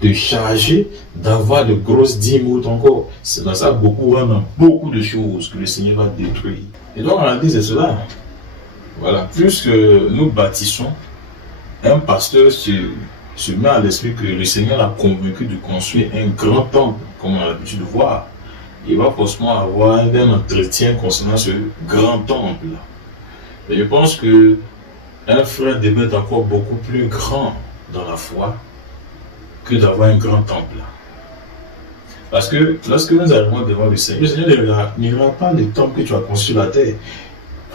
te charger d'avoir de grosses dîmes ou encore. C'est dans ça beaucoup de choses que le Seigneur va détruire. Et donc en réalité c'est cela. Voilà, plus que nous bâtissons, un pasteur se met à l'esprit que le Seigneur l'a convaincu de construire un grand temple, comme on a l'habitude de voir. Il va forcément avoir un entretien concernant ce grand temple. Et je pense que un frère devait être encore beaucoup plus grand dans la foi que d'avoir un grand temple. Parce que lorsque nous arrivons devant le Seigneur ne verra pas le temple que tu as construit sur la terre.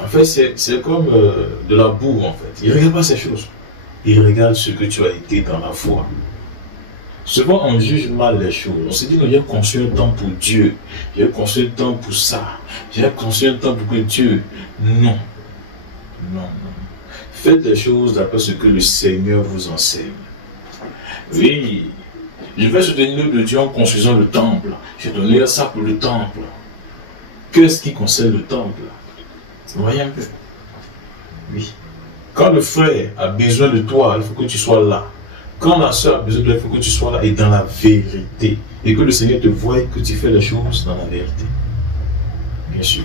En fait, c'est comme de la boue en fait. Il ne regarde pas ces choses. Il regarde ce que tu as été dans la foi. Souvent, on juge mal les choses. On se dit que j'ai construit un temple pour Dieu. J'ai construit un temple pour ça. J'ai construit un temple pour Dieu. Non. Non. Faites les choses d'après ce que le Seigneur vous enseigne. Oui, je vais soutenir de Dieu en construisant le temple. Je vais donner ça pour le temple. Qu'est-ce qui concerne le temple? Vous voyez un peu? Oui. Quand le frère a besoin de toi, il faut que tu sois là. Quand la soeur a besoin de toi, il faut que tu sois là et dans la vérité. Et que le Seigneur te voie que tu fais les choses dans la vérité. Bien sûr.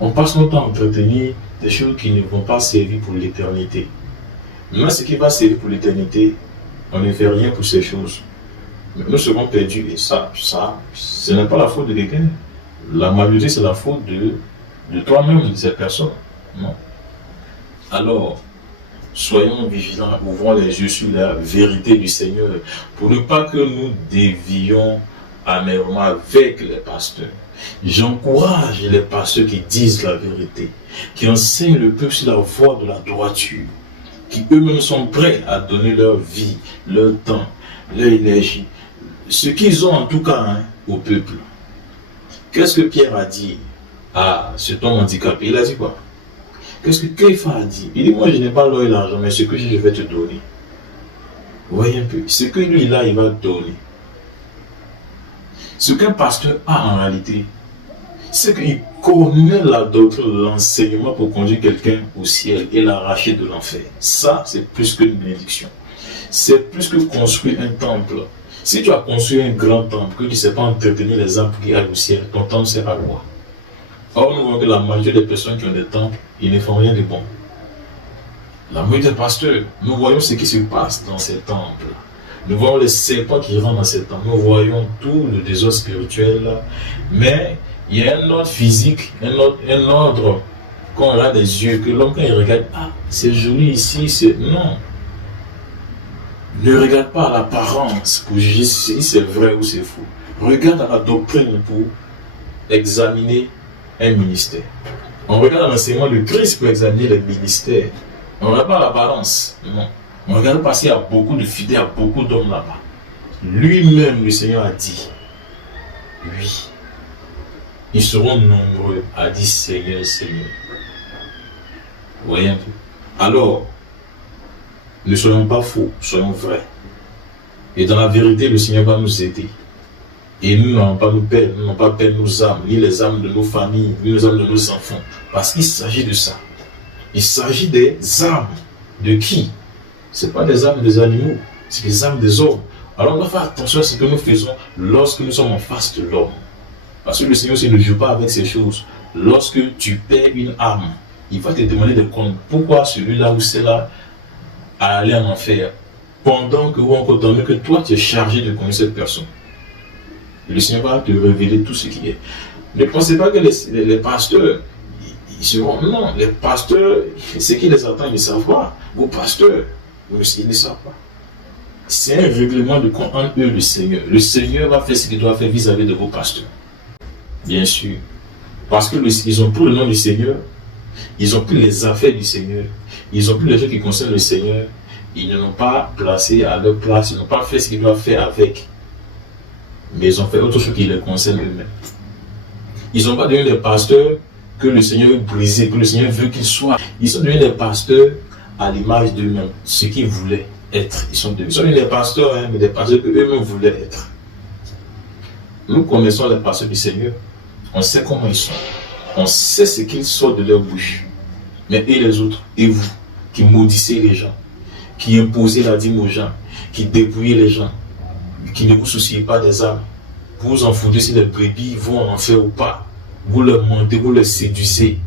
On passe notre temps à entretenir des choses qui ne vont pas servir pour l'éternité. Mais ce qui va servir pour l'éternité, on ne fait rien pour ces choses. Nous serons perdus et ça, ce n'est pas la faute de quelqu'un. La majorité, c'est la faute de toi-même, de cette personne. Non. Alors, soyons vigilants, ouvrons les yeux sur la vérité du Seigneur pour ne pas que nous dévions amèrement avec les pasteurs. J'encourage les pasteurs qui disent la vérité, qui enseignent le peuple sur la voie de la droiture, qui eux-mêmes sont prêts à donner leur vie, leur temps, leur énergie, ce qu'ils ont en tout cas au peuple. Qu'est-ce que Pierre a dit à cet homme handicapé? Il a dit quoi? Qu'est-ce que Képha a dit? Il dit, moi je n'ai pas l'or et l'argent, mais ce que j'ai, je vais te donner. Vous voyez un peu, ce que lui il a, il va donner. Ce qu'un pasteur a en réalité, c'est qu'il connaît la doctrine, l'enseignement pour conduire quelqu'un au ciel et l'arracher de l'enfer. Ça, c'est plus qu'une bénédiction. C'est plus que construire un temple. Si tu as construit un grand temple, que tu ne sais pas entretenir les âmes qui aillent au ciel, ton temple sert à quoi? Or, nous voyons que la majorité des personnes qui ont des temples, ils ne font rien de bon. La majorité des pasteurs, nous voyons ce qui se passe dans ces temples. Nous voyons les serpents qui rentrent dans ces temples. Nous voyons tout le désordre spirituel. Mais il y a un ordre physique, un ordre qu'on regarde des yeux, que l'homme quand il regarde, ah, c'est joli ici, c'est... Non. Ne regarde pas l'apparence pour juger si c'est vrai ou c'est faux. Regarde la doctrine pour examiner un ministère. On regarde l'enseignement de Christ pour examiner les ministères. On ne regarde pas l'apparence. Non. On regarde parce qu'il y a beaucoup de fidèles, il y a beaucoup d'hommes là-bas. Lui-même, le Seigneur a dit, oui, ils seront nombreux à dire Seigneur, Seigneur. Vous voyez un peu? Alors, ne soyons pas faux, soyons vrais. Et dans la vérité, le Seigneur va nous aider. Et nous n'allons pas nous perdre, nous n'allons pas perdre nos âmes, ni les âmes de nos familles, ni les âmes de nos enfants. Parce qu'il s'agit de ça. Il s'agit des âmes. De qui? Ce n'est pas des âmes des animaux, c'est des âmes des hommes. Alors on doit faire attention à ce que nous faisons lorsque nous sommes en face de l'homme. Parce que le Seigneur aussi ne joue pas avec ces choses. Lorsque tu perds une âme, il va te demander de compte. Pourquoi celui-là ou celle-là a allé en enfer pendant que, ou encore tandis que toi tu es chargé de connaître cette personne. Et le Seigneur va te révéler tout ce qui est. Ne pensez pas que les pasteurs, ils seront... Non, les pasteurs, ce qui les attend, ils ne savent pas. Vos pasteurs, ils ne savent pas. C'est un règlement de compte entre eux et le Seigneur. Le Seigneur va faire ce qu'il doit faire vis-à-vis de vos pasteurs. Bien sûr. Parce qu'ils ont pris le nom du Seigneur, ils ont pris les affaires du Seigneur, ils ont pris les choses qui concernent le Seigneur, ils ne l'ont pas placé à leur place, ils n'ont pas fait ce qu'ils doivent faire avec. Mais ils ont fait autre chose qui les concerne eux-mêmes. Ils n'ont pas devenu des pasteurs que le Seigneur veut briser, que le Seigneur veut qu'ils soient. Ils sont devenus des pasteurs à l'image d'eux-mêmes, ce qu'ils voulaient être. Ils sont devenus des pasteurs, mais des pasteurs que eux-mêmes voulaient être. Nous connaissons les pasteurs du Seigneur. On sait comment ils sont. On sait ce qu'ils sortent de leur bouche. Mais et les autres, et vous, qui maudissez les gens, qui imposez la dîme aux gens, qui débrouillez les gens, qui ne vous souciez pas des âmes. Vous vous en foutez si les brebis vont en enfer ou pas. Vous les mentez, vous les séduisez.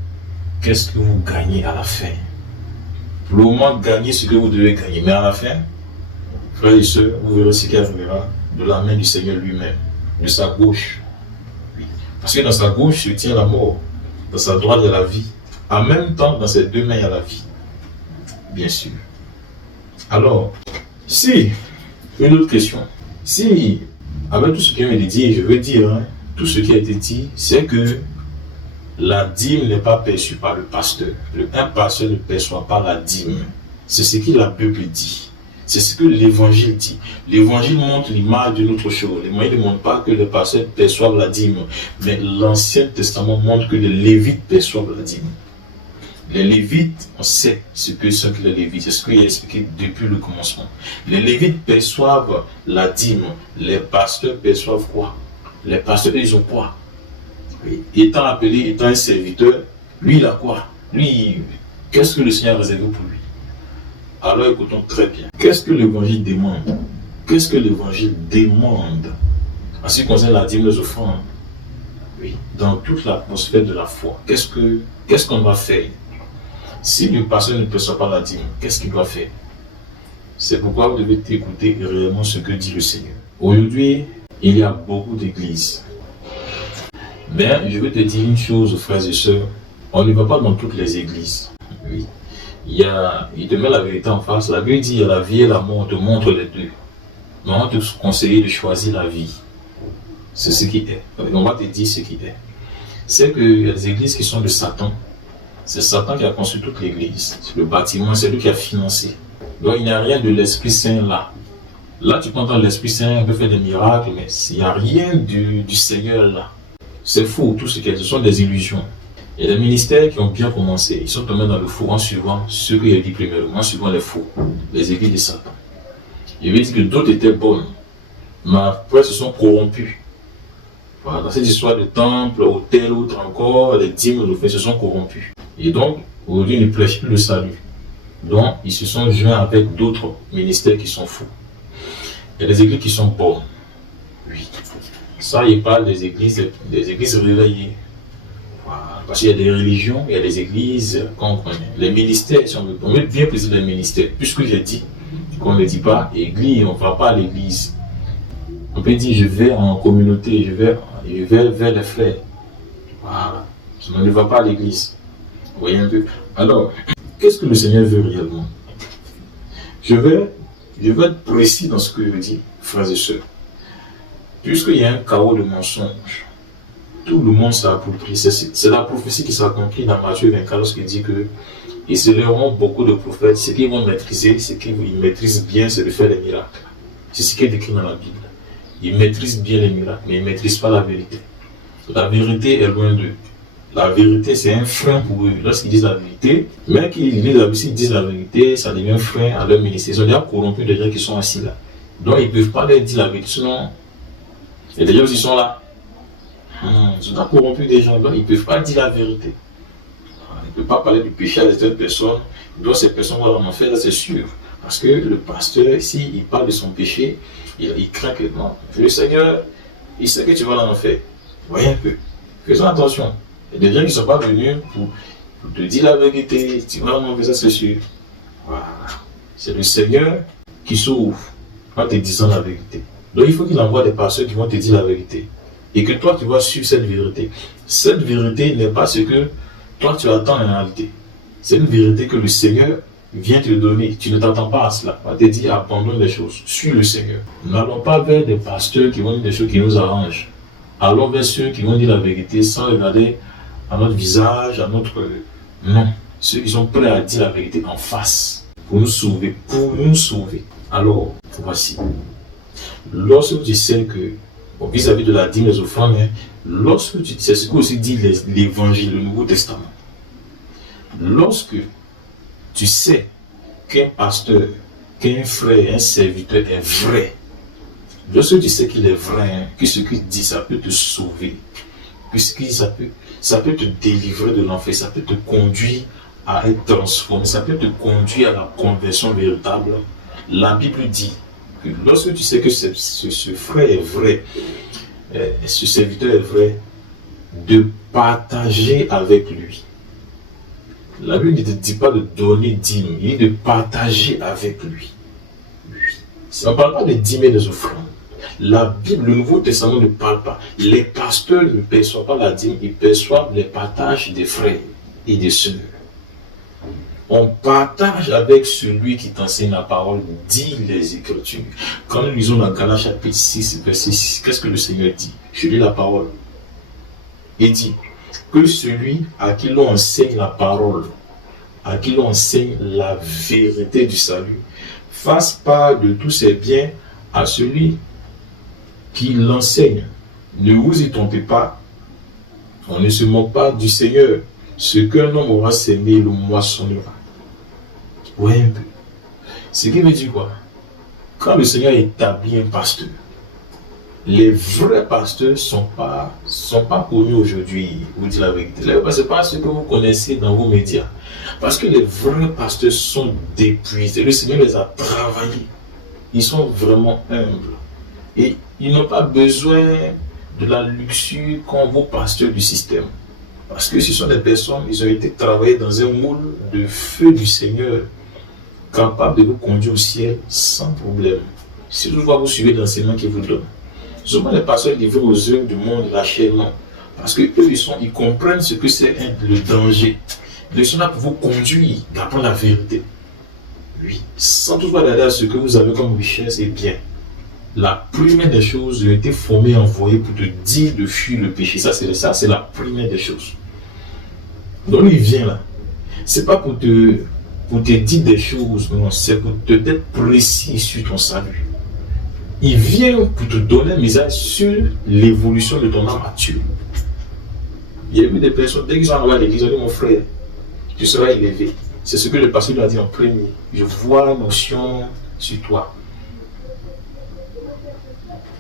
Qu'est-ce que vous gagnez à la fin? Pour le moment, gagnez ce que vous devez gagner. Mais à la fin, frères et sœurs, vous verrez ce qui arrivera de la main du Seigneur lui-même, de sa gauche. Oui. Parce que dans sa gauche se tient la mort, dans sa droite il y a la vie. En même temps, dans ses deux mains il y a la vie. Bien sûr. Alors, si, une autre question. Si, avec tout ce qui vient de dire, je veux dire, tout ce qui a été dit, c'est que la dîme n'est pas perçue par le pasteur. Un pasteur ne perçoit pas la dîme. C'est ce que la Bible dit. C'est ce que l'évangile dit. L'évangile montre l'image d'une autre chose. L'évangile ne montre pas que les pasteurs perçoivent la dîme, mais l'Ancien Testament montre que les Lévites perçoivent la dîme. Les Lévites, on sait ce que sont les Lévites. C'est ce qu'il a expliqué depuis le commencement. Les Lévites perçoivent la dîme. Les pasteurs perçoivent quoi? Les pasteurs, ils ont quoi? Oui. Étant appelé, étant un serviteur, lui, il a quoi? Lui, qu'est-ce que le Seigneur a réservé pour lui? Alors écoutons très bien. Qu'est-ce que l'évangile demande? Qu'est-ce que l'évangile demande en ce qui concerne la dîme des offrandes? Oui, dans toute l'atmosphère de la foi. Qu'est-ce qu'on doit faire? Si le pasteur ne perçoit pas la dîme, qu'est-ce qu'il doit faire? C'est pourquoi vous devez écouter réellement ce que dit le Seigneur. Aujourd'hui, il y a beaucoup d'églises. Mais je vais te dire une chose, frères et sœurs. On ne va pas dans toutes les églises. Oui. Il te met la vérité en face. La Bible dit, il y a la vie et la mort, on te montre les deux. Mais on va te conseiller de choisir la vie. C'est ce qui est. On va te dire ce qui est. C'est qu'il y a des églises qui sont de Satan. C'est Satan qui a construit toute l'église. Le bâtiment, c'est lui qui a financé. Donc il n'y a rien de l'Esprit Saint là. Là, tu peux entendre l'Esprit Saint, peut faire des miracles, mais il n'y a rien du Seigneur là. C'est faux, tout ce qu'il y a, ce sont des illusions. Il y a des ministères qui ont bien commencé. Ils sont tombés dans le faux en suivant ce qu'il a dit premièrement, en suivant les faux, les églises de Satan. Il veut dire que d'autres étaient bonnes, mais après se sont corrompus. Voilà, dans cette histoire de temple, hôtel, autre encore, les dîmes de fait se sont corrompus. Et donc, aujourd'hui, ils ne prêchent plus le salut. Donc, ils se sont joints avec d'autres ministères qui sont fous. Il y a des églises qui sont bonnes. Oui. Ça, il parle des églises réveillées. Voilà. Parce qu'il y a des religions, il y a des églises qu'on connaît. Les ministères, on met bien préciser les ministères. Puisque j'ai dit qu'on ne dit pas église, on ne va pas à l'église. On peut dire je vais en communauté, je vais vers les frères. Voilà. On ne va pas à l'église. Vous voyez un peu. Alors, qu'est-ce que le Seigneur veut réellement? Je vais être précis dans ce que je dis, frères et sœurs. Puisqu'il y a un chaos de mensonges, tout le monde s'approprie. C'est la prophétie qui s'accomplit dans Matthieu 24 lorsqu'il dit que ils se lèveront beaucoup de prophètes. Ce qu'ils vont maîtriser, ce qu'ils maîtrisent bien, c'est de faire les miracles. C'est ce qui est décrit dans la Bible. Ils maîtrisent bien les miracles, mais ils ne maîtrisent pas la vérité. La vérité est loin d'eux. La vérité, c'est un frein pour eux. Lorsqu'ils disent la vérité, même qu'ils disent la vérité, ça devient un frein à leur ministère. Ils ont déjà corrompu des gens qui sont assis là. Donc, ils ne peuvent pas leur dire la vérité. Sinon, il y a des gens qui sont là. Ils ont corrompu des gens. Donc, ils ne peuvent pas dire la vérité. Ils ne peuvent pas parler du péché à certaines personnes. Donc, ces personnes vont en enfer, c'est sûr. Parce que le pasteur, ici, il parle de son péché, il craint que non. Le Seigneur, il sait que tu vas en enfer. Voyez un peu. Faisons attention. Il y a des gens qui ne sont pas venus pour te dire la vérité. Tu vas en enfer, ça c'est sûr. Voilà. C'est le Seigneur qui sauve en te disant la vérité. Donc il faut qu'il envoie des pasteurs qui vont te dire la vérité. Et que toi, tu vas suivre cette vérité. Cette vérité n'est pas ce que toi, tu attends en réalité. C'est une vérité que le Seigneur vient te donner. Tu ne t'attends pas à cela. On va te dire, abandonne les choses. Suis le Seigneur. N'allons pas vers des pasteurs qui vont dire des choses qui nous arrangent. Allons vers ceux qui vont dire la vérité sans regarder à notre visage, à notre... Non. Ceux qui sont prêts à dire la vérité en face. Pour nous sauver. Pour nous sauver. Alors, voici. Lorsque tu sais que, vis-à-vis de la dîme des offrandes, lorsque tu sais ce que aussi dit l'évangile, le Nouveau Testament. Lorsque tu sais qu'un pasteur, qu'un frère, un serviteur est vrai, lorsque tu sais qu'il est vrai, que ce qu'il dit, ça peut te sauver, puisque ça peut te délivrer de l'enfer, ça peut te conduire à être transformé, ça peut te conduire à la conversion véritable. La Bible dit que lorsque tu sais que ce frère est vrai, ce serviteur est vrai, de partager avec lui. La Bible ne te dit pas de donner dîmes, il dit de partager avec lui. On ne parle pas de dîmes et des offrandes. La Bible, le Nouveau Testament ne parle pas. Les pasteurs ne perçoivent pas la dîme, ils perçoivent les partages des frères et des sœurs. On partage avec celui qui t'enseigne la parole, dit les Écritures. Quand nous lisons dans Galates chapitre 6, verset 6, qu'est-ce que le Seigneur dit? Je lis la parole. Il dit que celui à qui l'on enseigne la parole, à qui l'on enseigne la vérité du salut, fasse part de tous ses biens à celui qui l'enseigne. Ne vous y trompez pas, on ne se moque pas du Seigneur. Ce qu'un homme aura sémé, le moissonnera. Oui, un peu. Ce qui veut dire quoi? Quand le Seigneur établit un pasteur, les vrais pasteurs ne sont pas connus aujourd'hui, vous dites la vérité. Ce n'est pas ce que vous connaissez dans vos médias. Parce que les vrais pasteurs sont dépouillés. Le Seigneur les a travaillés. Ils sont vraiment humbles. Et ils n'ont pas besoin de la luxure qu'ont vos pasteurs du système. Parce que ce sont des personnes, ils ont été travaillés dans un moule de feu du Seigneur, capable de vous conduire au ciel sans problème. Si toutefois vous suivez l'enseignement qu'il vous donne. Souvent les pasteurs livrés aux œuvres du monde, la chair, non. Parce que eux, ils comprennent ce que c'est le danger. Ils sont là pour vous conduire, d'apprendre la vérité. Oui, sans toutefois regarder à ce que vous avez comme richesse et bien. La première des choses, ils ont été formés, envoyés pour te dire de fuir le péché. Ça, c'est la première des choses. Donc il vient là. C'est pas pour te dire des choses, non, c'est pour te être précis sur ton salut. Il vient pour te donner un message sur l'évolution de ton âme actuelle. Il y a eu des personnes, dès qu'ils sont arrivés à l'église, ils ont dit, mon frère, tu seras élevé. C'est ce que le pasteur lui a dit en premier. Je vois une notion sur toi.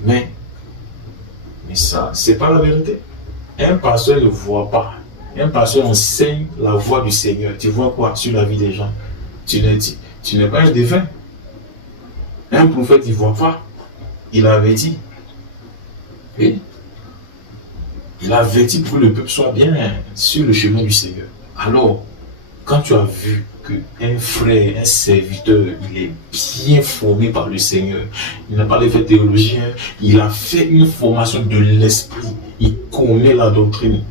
Mais ça, c'est pas la vérité. Un pasteur ne voit pas. Un pasteur enseigne la voix du Seigneur. Tu vois quoi sur la vie des gens? Tu n'es pas un devin. Un prophète, il ne voit pas. Il avait dit. Et il avait dit pour que le peuple soit bien sur le chemin du Seigneur. Alors, quand tu as vu qu'un frère, un serviteur, il est bien formé par le Seigneur, il n'a pas fait théologien, il a fait une formation de l'esprit, il connaît la doctrine.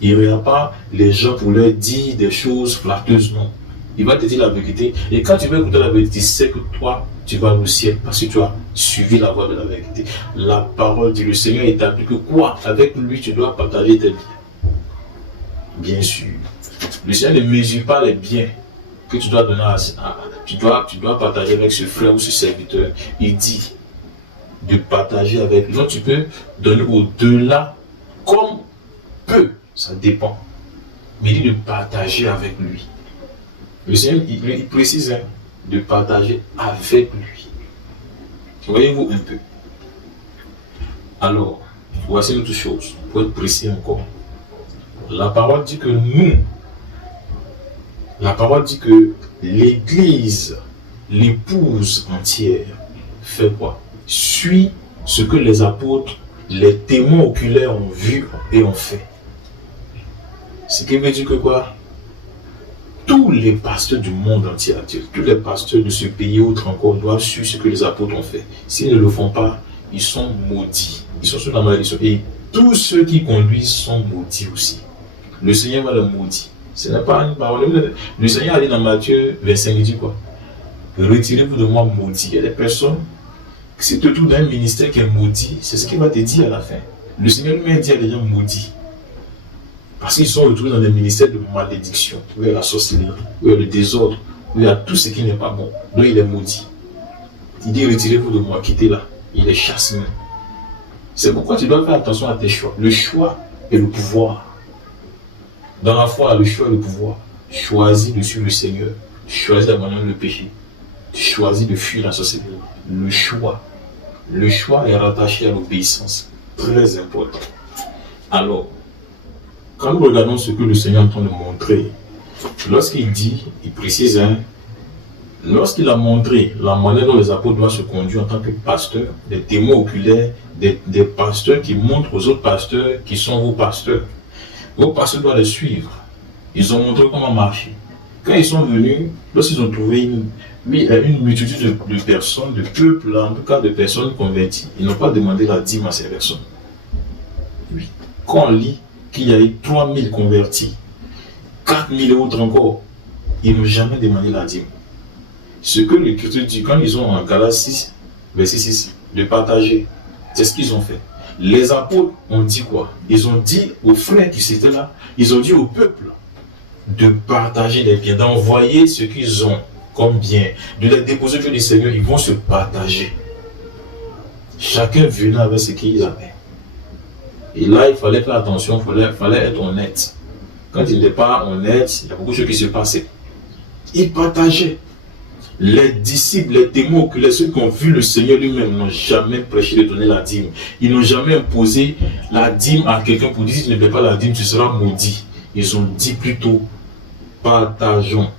Il n'y aura pas les gens pour leur dire des choses flatteuses, non. Il va te dire la vérité. Et quand tu vas écouter la vérité, c'est que toi, tu vas au ciel parce que tu as suivi la voie de la vérité. La parole dit, le Seigneur établit que quoi? Avec lui, tu dois partager tes biens. Bien sûr. Le Seigneur ne mesure pas les biens que tu dois donner tu dois partager avec ce frère ou ce serviteur. Il dit de partager avec lui. Donc tu peux donner au-delà comme peu. Ça dépend. Mais il dit de partager avec lui. Le Seigneur, il précise de partager avec lui. Voyez-vous un peu. Alors, voici une autre chose, pour être précis encore. La parole dit que l'Église, l'épouse entière, fait quoi? Suit ce que les apôtres, les témoins oculaires ont vu et ont fait. Ce qui veut dire que quoi? Tous les pasteurs du monde entier, tous les pasteurs de ce pays autre encore doivent suivre ce que les apôtres ont fait. S'ils ne le font pas, ils sont maudits. Ils sont sous la malédiction. Et tous ceux qui conduisent sont maudits aussi. Le Seigneur va les maudire. Ce n'est pas une parole. Le Seigneur a dit dans Matthieu 25, il dit quoi? Retirez-vous de moi maudit. Il y a des personnes, c'est tout d'un ministère qui est maudit. C'est ce qu'il va te dire à la fin. Le Seigneur lui-même dit à des gens maudits. Parce qu'ils sont retrouvés dans des ministères de malédiction, où il y a la sorcellerie, où il y a le désordre, où il y a tout ce qui n'est pas bon. Donc il est maudit. Il dit retirez-vous de moi, quittez-la. Il est chasse. C'est pourquoi tu dois faire attention à tes choix. Le choix est le pouvoir. Dans la foi, le choix est le pouvoir. Choisis de suivre le Seigneur. Choisis d'abandonner le péché. Choisis de fuir la sorcellerie. Le choix. Le choix est rattaché à l'obéissance. Très important. Alors, quand nous regardons ce que le Seigneur est en train de montrer, Lorsqu'il dit, il précise, lorsqu'il a montré la manière dont les apôtres doivent se conduire en tant que pasteurs, des témoins oculaires, des pasteurs qui montrent aux autres pasteurs qui sont vos pasteurs. Vos pasteurs doivent les suivre. Ils ont montré comment marcher. Quand ils sont venus, lorsqu'ils ont trouvé une multitude de personnes, de peuples, en tout cas de personnes converties, ils n'ont pas demandé la dîme à ces personnes. Oui. Quand on lit qu'il y a eu 3000 convertis, 4000 autres encore, ils n'ont jamais demandé la dîme. Ce que l'Écriture dit, quand ils ont en Galates 6, verset 6, de partager, c'est ce qu'ils ont fait. Les apôtres ont dit quoi? Ils ont dit aux frères qui étaient là, ils ont dit au peuple de partager les biens, d'envoyer ce qu'ils ont comme bien, de les déposer auprès du Seigneur, ils vont se partager. Chacun venait avec ce qu'il avait. Et là, il fallait faire attention, il fallait être honnête. Quand il n'est pas honnête, il y a beaucoup de choses qui se passaient. Ils partageaient. Les disciples, les témoins oculaires, ceux qui ont vu le Seigneur lui-même n'ont jamais prêché de donner la dîme. Ils n'ont jamais imposé la dîme à quelqu'un pour dire si tu ne paies pas la dîme, tu seras maudit. Ils ont dit plutôt, partageons.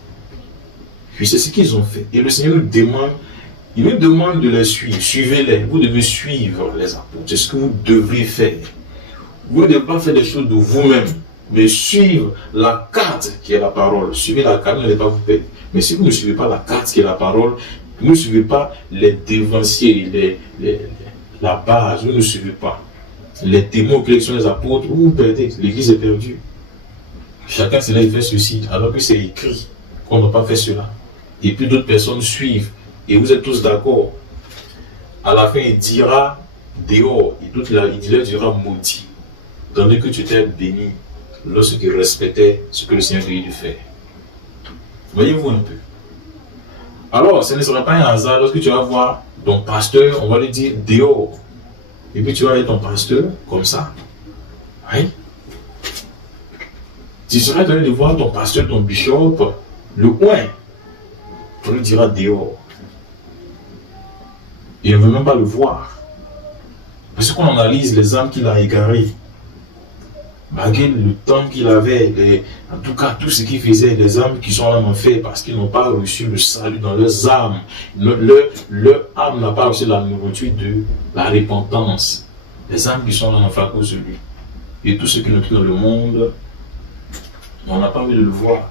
Puis c'est ce qu'ils ont fait. Et le Seigneur nous demande, il nous demande de les suivre. Suivez-les. Vous devez suivre les apôtres. C'est ce que vous devez faire. Vous ne devez pas faire des choses de vous-même, mais suivre la carte qui est la parole. Suivez la carte, n'allez pas vous perdre. Mais si vous ne suivez pas la carte qui est la parole, vous ne suivez pas les dévanciers, la base, vous ne suivez pas les témoins qui sont les apôtres, vous vous perdez. L'église est perdue. Chacun, c'est là, il fait ceci, alors que c'est écrit qu'on n'a pas fait cela. Et puis d'autres personnes suivent. Et vous êtes tous d'accord. À la fin, il dira dehors, il leur dira maudit. Tandis que tu t'es béni lorsque tu respectais ce que le Seigneur te dit de faire. Voyez-vous un peu. Alors, ce ne sera pas un hasard lorsque tu vas voir ton pasteur, on va lui dire dehors. Et puis tu vas aller ton pasteur comme ça. Oui. Tu seras donné de voir ton pasteur, ton bishop, le coin. On lui dira dehors. Et on ne veut même pas le voir. Parce qu'on analyse les âmes qu'il a égarées. Malgré le temps qu'il avait, en tout cas tout ce qu'il faisait, les âmes qui sont en enfer parce qu'ils n'ont pas reçu le salut dans leurs âmes. Leur âme n'a pas reçu la nourriture de la repentance. Les âmes qui sont en enfer à cause de lui. Et tous ceux qui nous quittent dans le monde, on n'a pas envie de le voir.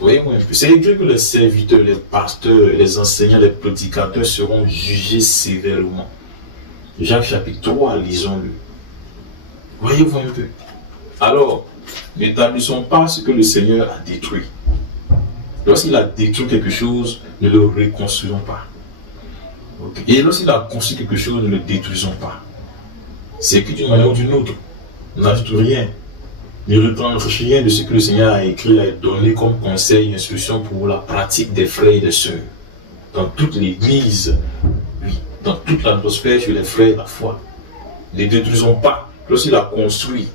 Voyez-moi un peu. C'est écrit que les serviteurs, les pasteurs, les enseignants, les prédicateurs seront jugés sévèrement. Jacques chapitre 3, lisons-le. Voyez-vous un peu. Alors, n'établissons pas ce que le Seigneur a détruit. Lorsqu'il a détruit quelque chose, ne le reconstruisons pas. Okay. Et lorsqu'il a construit quelque chose, ne le détruisons pas. C'est que d'une manière ou d'une autre, n'ajoute rien. Ne retranche rien de ce que le Seigneur a écrit, a donné comme conseil, instruction pour la pratique des frères et des sœurs. Dans toute l'Église, oui, dans toute l'atmosphère chez les frères, la foi. Ne détruisons pas lorsqu'il a construit.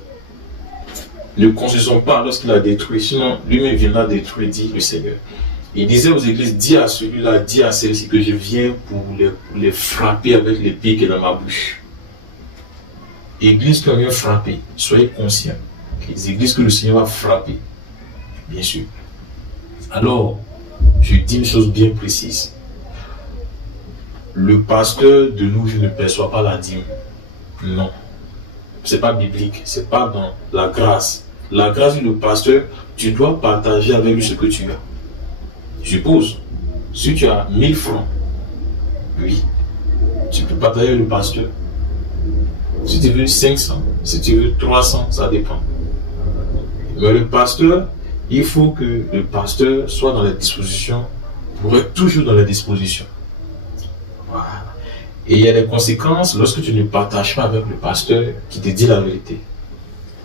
Ne construisons pas lorsqu'il a détruit, sinon lui-même viendra détruire, dit le Seigneur. Il disait aux églises, dis à celui-là, dis à celle-ci que je viens pour les frapper avec l'épée qui est dans ma bouche. Église qui vient frapper, soyez conscients. Les églises que le Seigneur va frapper, bien sûr. Alors, je dis une chose bien précise. Le pasteur de nous, je ne perçois pas la dîme. Non. C'est pas biblique, c'est pas dans la grâce. La grâce du pasteur, tu dois partager avec lui ce que tu as. Je suppose, si tu as 1000 francs, oui, tu peux partager avec le pasteur. Si tu veux 500, si tu veux 300, ça dépend. Mais le pasteur, il faut que le pasteur soit dans les dispositions, pour être toujours dans les dispositions. Voilà. Et il y a des conséquences lorsque tu ne partages pas avec le pasteur qui te dit la vérité.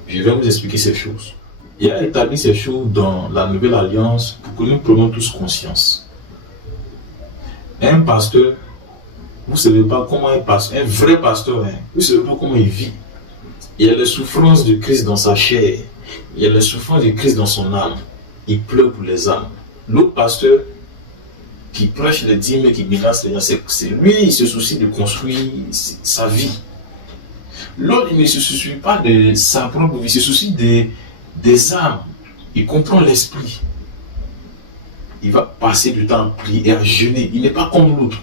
Je vais vous expliquer ces choses. Il a établi ces choses dans la nouvelle alliance pour que nous prenions tous conscience. Un pasteur, vous ne savez pas comment un vrai pasteur, vous ne savez pas comment il vit. Il y a les souffrances de Christ dans sa chair. Il y a les souffrances de Christ dans son âme. Il pleure pour les âmes. L'autre pasteur qui prêche les dîmes et qui menace les gens, c'est lui, il se soucie de construire sa vie. L'autre, il ne se soucie pas de sa propre vie, il se soucie des âmes. Il comprend l'esprit. Il va passer du temps à prier et à jeûner. Il n'est pas comme l'autre.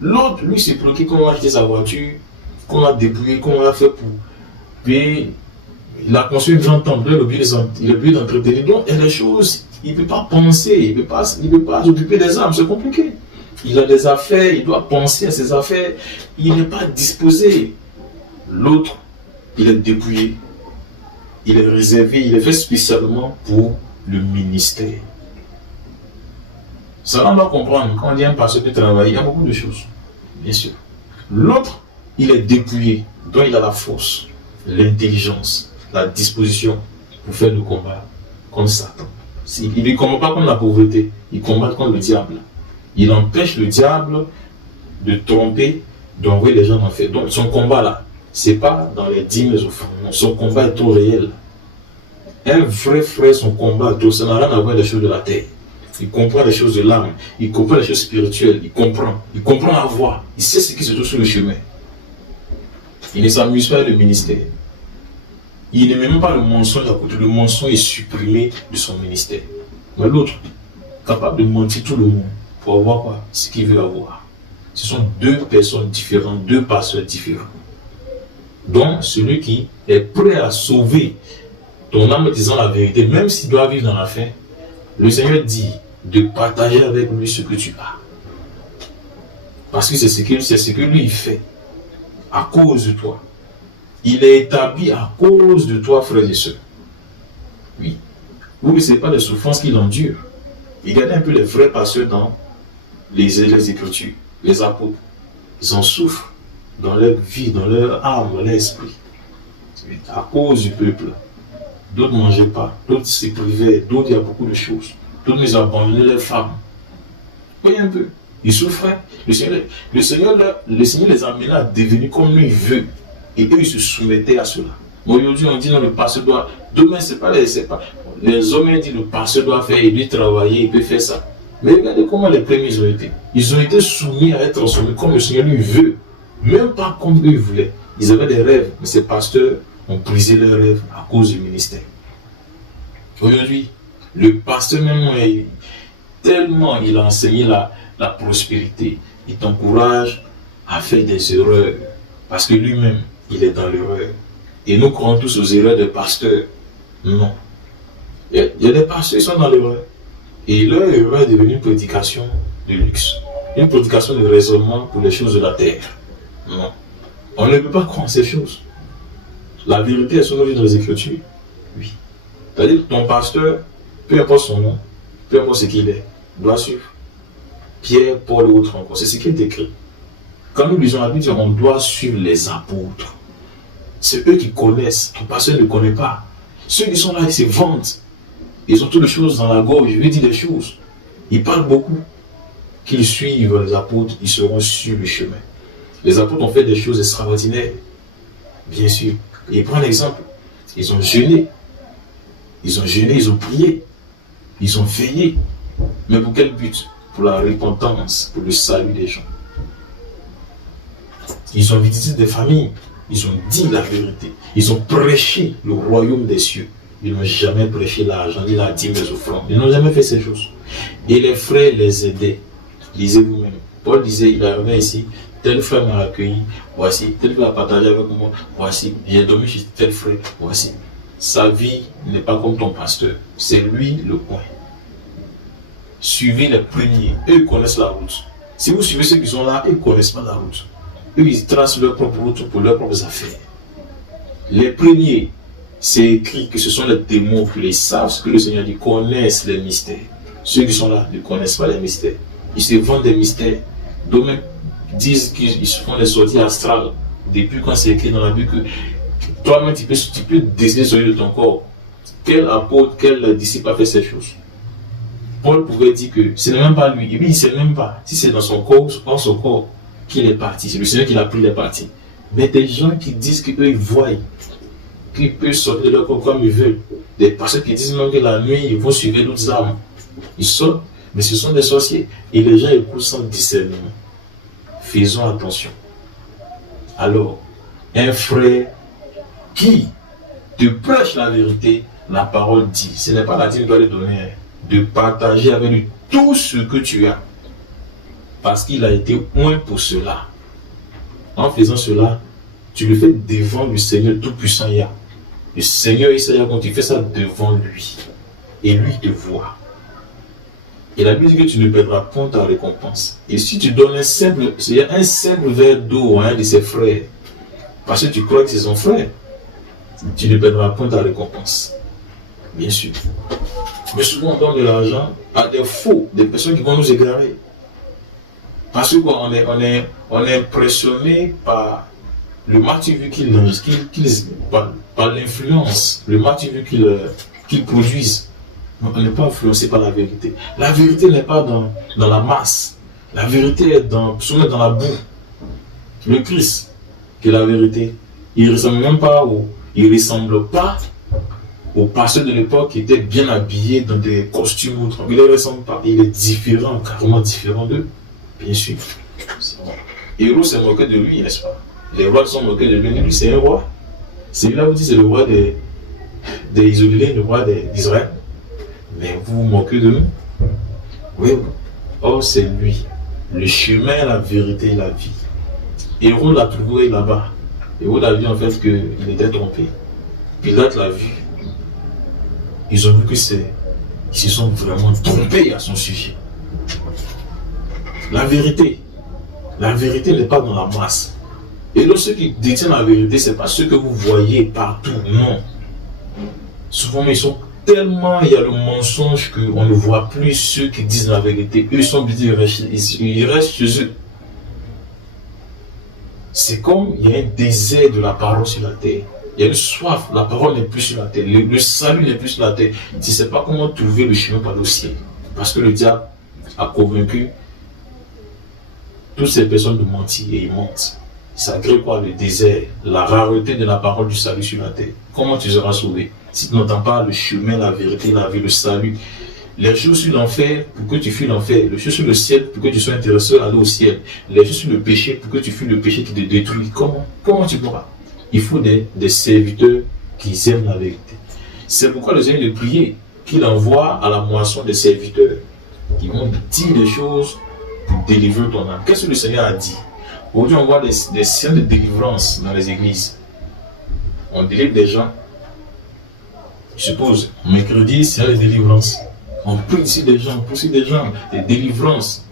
L'autre, lui, s'est préoccupé comment acheter sa voiture, comment débrouiller, comment on va faire pour payer. Il a construit une grande tente, il est obligé d'entretenir. Donc, il y a des choses, il ne peut pas penser, il ne peut pas s'occuper des âmes, c'est compliqué. Il a des affaires, il doit penser à ses affaires, il n'est pas disposé. L'autre, il est dépouillé, il est réservé, il est fait spécialement pour le ministère. Ça, on doit comprendre, quand on dit un pasteur peut travailler, il y a beaucoup de choses, bien sûr. L'autre, il est dépouillé, donc il a la force, l'intelligence, la disposition pour faire le combat contre Satan. Il ne combat pas contre la pauvreté, il combat contre le diable. Il empêche le diable de tromper, d'envoyer les gens en enfer. Donc son combat là, c'est pas dans les dîmes offrandes, son combat est trop réel. Un vrai frère, son combat, ça n'a rien à voir avec les choses de la terre. Il comprend les choses de l'âme, il comprend les choses spirituelles, il comprend la voie, il sait ce qui se trouve sur le chemin. Il ne s'amuse pas avec le ministère. Il n'aime même pas le mensonge à côté. Le mensonge est supprimé de son ministère. Mais l'autre, capable de mentir tout le monde pour avoir quoi? Ce qu'il veut avoir. Ce sont deux personnes différentes, deux pasteurs différents. Donc, celui qui est prêt à sauver ton âme en disant la vérité, même s'il doit vivre dans la faim, le Seigneur dit de partager avec lui ce que tu as. Parce que c'est ce que lui il fait à cause de toi. Il est établi à cause de toi, frères et sœurs. Oui. Vous ne savez pas les souffrances qu'il endure. Regardez un peu les vrais pasteurs dans les Écritures, les apôtres. Ils en souffrent dans leur vie, dans leur âme, dans leur esprit. Oui. À cause du peuple. D'autres ne mangeaient pas, d'autres se privaient, d'autres il y a beaucoup de choses. D'autres ils abandonnaient leurs femmes. Voyez un peu. Ils souffraient. Le Seigneur les amenait à devenir comme lui veut. Et eux, ils se soumettaient à cela. Mais aujourd'hui, on dit non, le pasteur doit. Demain, c'est pas les hommes disent le pasteur doit faire, il doit travailler, il peut faire ça. Mais regardez comment les premiers ils ont été. Ils ont été soumis à être transformés comme le Seigneur lui veut. Même pas comme eux voulaient. Ils avaient des rêves, mais ces pasteurs ont brisé leurs rêves à cause du ministère. Aujourd'hui, le pasteur même, tellement il a enseigné la prospérité, il t'encourage à faire des erreurs. Parce que lui-même, il est dans l'erreur. Et nous croyons tous aux erreurs des pasteurs. Non. Il y a des pasteurs qui sont dans l'erreur. Et leur erreur est devenue une prédication de luxe. Une prédication de raisonnement pour les choses de la terre. Non. On ne peut pas croire en ces choses. La vérité est sur nos vies dans les Écritures. Oui. C'est-à-dire que ton pasteur, peu importe son nom, peu importe ce qu'il est, doit suivre. Pierre, Paul ou autre encore. C'est ce qui est écrit. Quand nous lisons la Bible, on doit suivre les apôtres. C'est eux qui connaissent. Ton pasteur ne connaît pas. Ceux qui sont là, ils se vantent. Ils ont toutes les choses dans la gorge. Je vais dire des choses. Ils parlent beaucoup. Qu'ils suivent les apôtres, ils seront sur le chemin. Les apôtres ont fait des choses extraordinaires. Bien sûr. Et prends l'exemple. Ils ont jeûné. Ils ont prié. Ils ont veillé. Mais pour quel but? Pour la repentance, pour le salut des gens. Ils ont visité des familles. Ils ont dit la vérité. Ils ont prêché le royaume des cieux. Ils n'ont jamais prêché l'argent, ni la dîme, les offrandes. Ils n'ont jamais fait ces choses. Et les frères les aidaient. Lisez vous-même. Paul disait, il arrivait ici, tel frère m'a accueilli, voici, tel frère a partagé avec moi, voici, j'ai dormi chez tel frère, voici. Sa vie n'est pas comme ton pasteur. C'est lui le point. Suivez les premiers. Eux connaissent la route. Si vous suivez ceux qui sont là, ils ne connaissent pas la route. Eux, ils tracent leur propre route pour leurs propres affaires. Les premiers, c'est écrit que ce sont les démons qui les savent, ce que le Seigneur dit, connaissent les mystères. Ceux qui sont là ne connaissent pas les mystères. Ils se vendent des mystères. D'autres même disent qu'ils se font des sorties astrales. Depuis quand c'est écrit dans la Bible que toi-même tu peux décider sur de ton corps. Quel apôtre, quel disciple a fait ces choses? Paul pouvait dire que ce n'est même pas lui. Et puis il ne sait même pas si c'est dans son corps, hors son corps, qu'il est parti. C'est le Seigneur qui l'a pris les parties. Mais des gens qui disent qu'eux ils voient, qu'ils peuvent sortir de leur corps comme ils veulent. Des personnes qui disent même que la nuit ils vont suivre d'autres âmes. Ils sortent, mais ce sont des sorciers. Et les gens écoutent sans discernement. Faisons attention. Alors, un frère qui te prêche la vérité la parole dit, ce n'est pas la dîme que tu dois lui donner, hein, de partager avec lui tout ce que tu as. Parce qu'il a été oint pour cela. En faisant cela, tu le fais devant le Seigneur Tout-Puissant Yah. Le Seigneur Isaïa, quand tu fais ça devant lui, et lui te voit. Et la Bible dit que tu ne perdras point ta récompense. Et si tu donnes un simple verre d'eau à un de ses frères, parce que tu crois que c'est son frère, tu ne perdras point ta récompense. Bien sûr. Mais souvent on donne de l'argent à des faux, des personnes qui vont nous égarer. Parce qu'on est impressionné par le martyr par l'influence, le martyr qu'ils produisent. On n'est pas influencé par la vérité. La vérité n'est pas dans la masse. La vérité est souvent dans la boue. Le Christ, qui est la vérité, il ne ressemble même pas au pasteur de l'époque qui était bien habillé dans des costumes. Il ne ressemble pas. Il est différent, carrément différent d'eux. Bien sûr. Héros s'est moqué de lui, n'est-ce pas? Les rois sont moqués de lui, c'est un roi. Celui-là vous dit c'est le roi des Isolés, le roi d'Israël. Mais vous vous moquez de nous? Oui. Or c'est lui, le chemin, la vérité et la vie. Hérode l'a trouvé là-bas. Hérode a vu en fait qu'il était trompé. Pilate l'a vu. Ils ont vu qu'ils se sont vraiment trompés à son sujet. La vérité n'est pas dans la masse. Et donc ceux qui détiennent la vérité, ce n'est pas ceux que vous voyez partout, non. Souvent, ils sont tellement, il y a le mensonge qu'on ne voit plus ceux qui disent la vérité. Eux, ils sont obligés, ils restent chez eux. C'est comme il y a un désert de la parole sur la terre. Il y a une soif, la parole n'est plus sur la terre. Le salut n'est plus sur la terre. Tu ne sais pas comment trouver le chemin par le ciel. Parce que le diable a convaincu toutes ces personnes de mentir et ils mentent. Ça crée quoi? Le désert, la rareté de la parole du salut sur la terre. Comment tu seras sauvé? Si tu n'entends pas le chemin, la vérité, la vie, le salut, les choses sur l'enfer pour que tu fuis l'enfer, les choses sur le ciel pour que tu sois intéressé à aller au ciel, les choses sur le péché pour que tu fuis le péché qui te détruit. Comment tu pourras? Il faut des serviteurs qui aiment la vérité. C'est pourquoi le Seigneur de prier qu'il envoie à la moisson des serviteurs qui vont dire des choses pour délivrer ton âme. Qu'est-ce que le Seigneur a dit? Aujourd'hui, on voit des scènes de délivrance dans les églises. On délivre des gens. Je suppose, mercredi, c'est la délivrance. On prie ici des gens, on pousse des gens, des délivrances.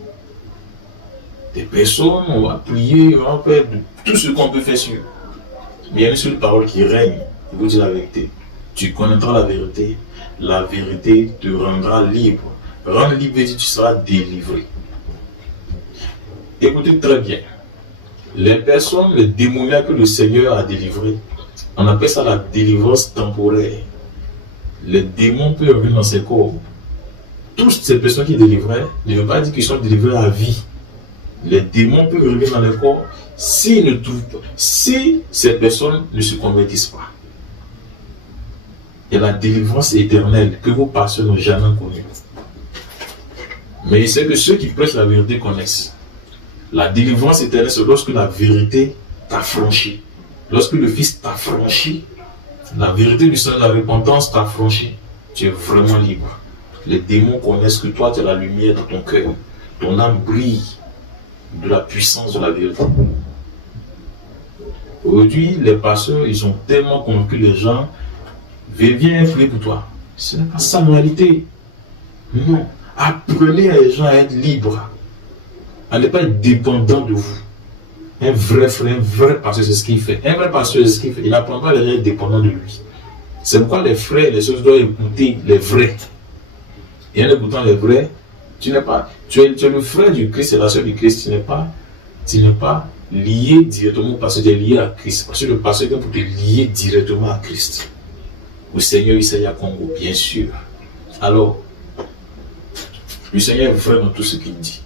Des personnes, on va prier, on va faire tout ce qu'on peut faire sur. Mais il y a une seule parole qui règne, il vous dit la vérité. Tu connaîtras la vérité te rendra libre. Rendre libre, tu seras délivré. Écoutez très bien. Les personnes, les démoniaques que le Seigneur a délivrés, on appelle ça la délivrance temporaire. Les démons peuvent revenir dans ces corps. Toutes ces personnes qui délivraient ne veut pas dire qu'ils sont délivrés à vie. Les démons peuvent revenir dans les corps si ces personnes ne se convertissent pas. Et la délivrance éternelle que vos pasteurs n'ont jamais connue. Mais c'est que ceux qui prêchent la vérité connaissent. La délivrance éternelle, c'est lorsque la vérité t'a franchi. Lorsque le Fils t'a franchi, la vérité du salut de la repentance t'a franchi, tu es vraiment libre. Les démons connaissent que toi, tu as la lumière dans ton cœur. Ton âme brille de la puissance de la vérité. Aujourd'hui, les pasteurs, ils ont tellement convaincu les gens, viens prier pour toi. Ce n'est pas ça la réalité. Non. Apprenez les gens à être libres. À ne pas être dépendant de vous. Un vrai frère, un vrai pasteur, c'est ce qu'il fait. Un vrai pasteur, c'est ce qu'il fait. Il n'apprend pas les gens à être dépendants de lui. C'est pourquoi les frères, les sœurs doivent écouter les vrais. Et en écoutant les vrais, tu es le frère du Christ et la sœur du Christ. Tu n'es pas lié directement au pasteur, tu es lié à Christ. Parce que le pasteur est pour te lier directement à Christ. Au Seigneur Isaïa Congo, bien sûr. Alors, le Seigneur est vrai dans tout ce qu'il dit.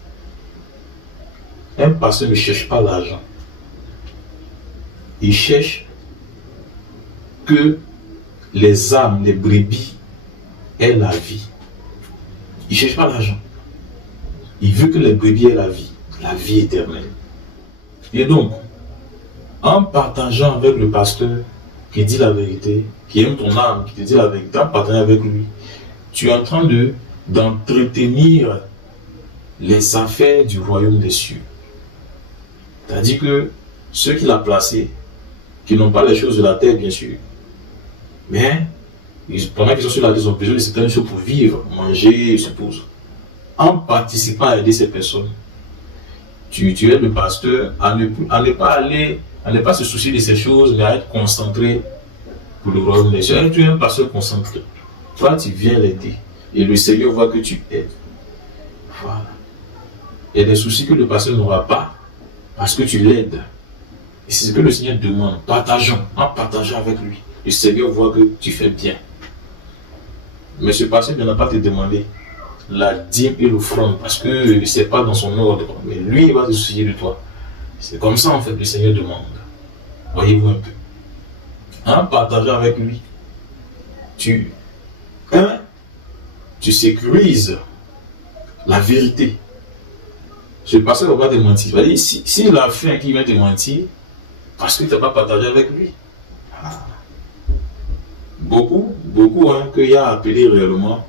Un pasteur ne cherche pas l'argent. Il cherche que les âmes, les brebis aient la vie. Il ne cherche pas l'argent. Il veut que les brebis aient la vie éternelle. Et donc, en partageant avec le pasteur qui dit la vérité, qui aime ton âme, qui te dit la vérité, en partenariat avec lui, tu es en train d'entretenir les affaires du royaume des cieux. C'est-à-dire que ceux qu'il a placés, qui n'ont pas les choses de la terre, bien sûr, mais pendant qu'ils sont sur la terre, ils ont besoin de certaines choses pour vivre, manger, je suppose. En participant à aider ces personnes, tu es le pasteur à ne pas se soucier de ces choses, mais à être concentré pour le royaume des cieux. Tu es un pasteur concentré. Toi, tu viens l'aider. Et le Seigneur voit que tu aides. Voilà. Il y a des soucis que le pasteur n'aura pas parce que tu l'aides. Et c'est ce que le Seigneur demande. Partageons, en partageant avec lui. Le Seigneur voit que tu fais bien. Mais ce pasteur ne va pas te demander la dîme et l'offrande parce que ce n'est pas dans son ordre. Mais lui, il va se soucier de toi. C'est comme ça en fait le Seigneur demande. Voyez-vous un peu. En partageant avec lui, tu sécurises la vérité. Ce pasteur ne va pas te mentir. Voyez, s'il a faim qui vient te mentir, parce que tu n'as pas partagé avec lui. Beaucoup qu'il y a appelé réellement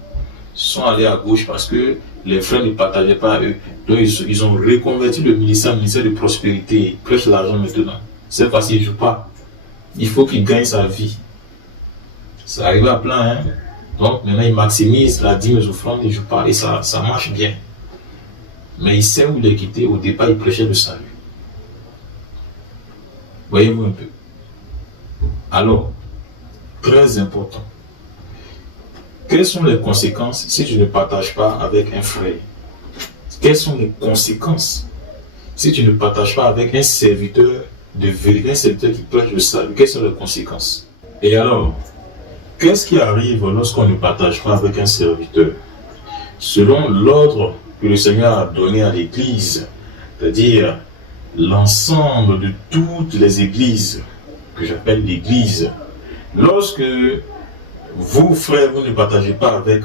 sont allés à gauche parce que les frères ne partageaient pas eux. Donc ils ont reconverti le ministère de prospérité. Ils prêchent l'argent maintenant. C'est parce qu'il ne joue pas. Il faut qu'il gagne sa vie. Ça arrive à plein. Hein? Donc maintenant il maximise la dîme aux offrandes, il ne joue pas et ça marche bien. Mais il sait où il est quitté. Au départ, il prêchait le salut. Voyez-vous un peu. Alors, très important. Quelles sont les conséquences si je ne partage pas avec un frère? Quelles sont les conséquences si tu ne partages pas avec un serviteur de vérité, un serviteur qui prêche le salut? Quelles sont les conséquences? Et alors, qu'est-ce qui arrive lorsqu'on ne partage pas avec un serviteur? Selon l'ordre que le Seigneur a donné à l'Église, c'est-à-dire l'ensemble de toutes les églises, que j'appelle l'Église, lorsque vous, frères, vous ne partagez pas avec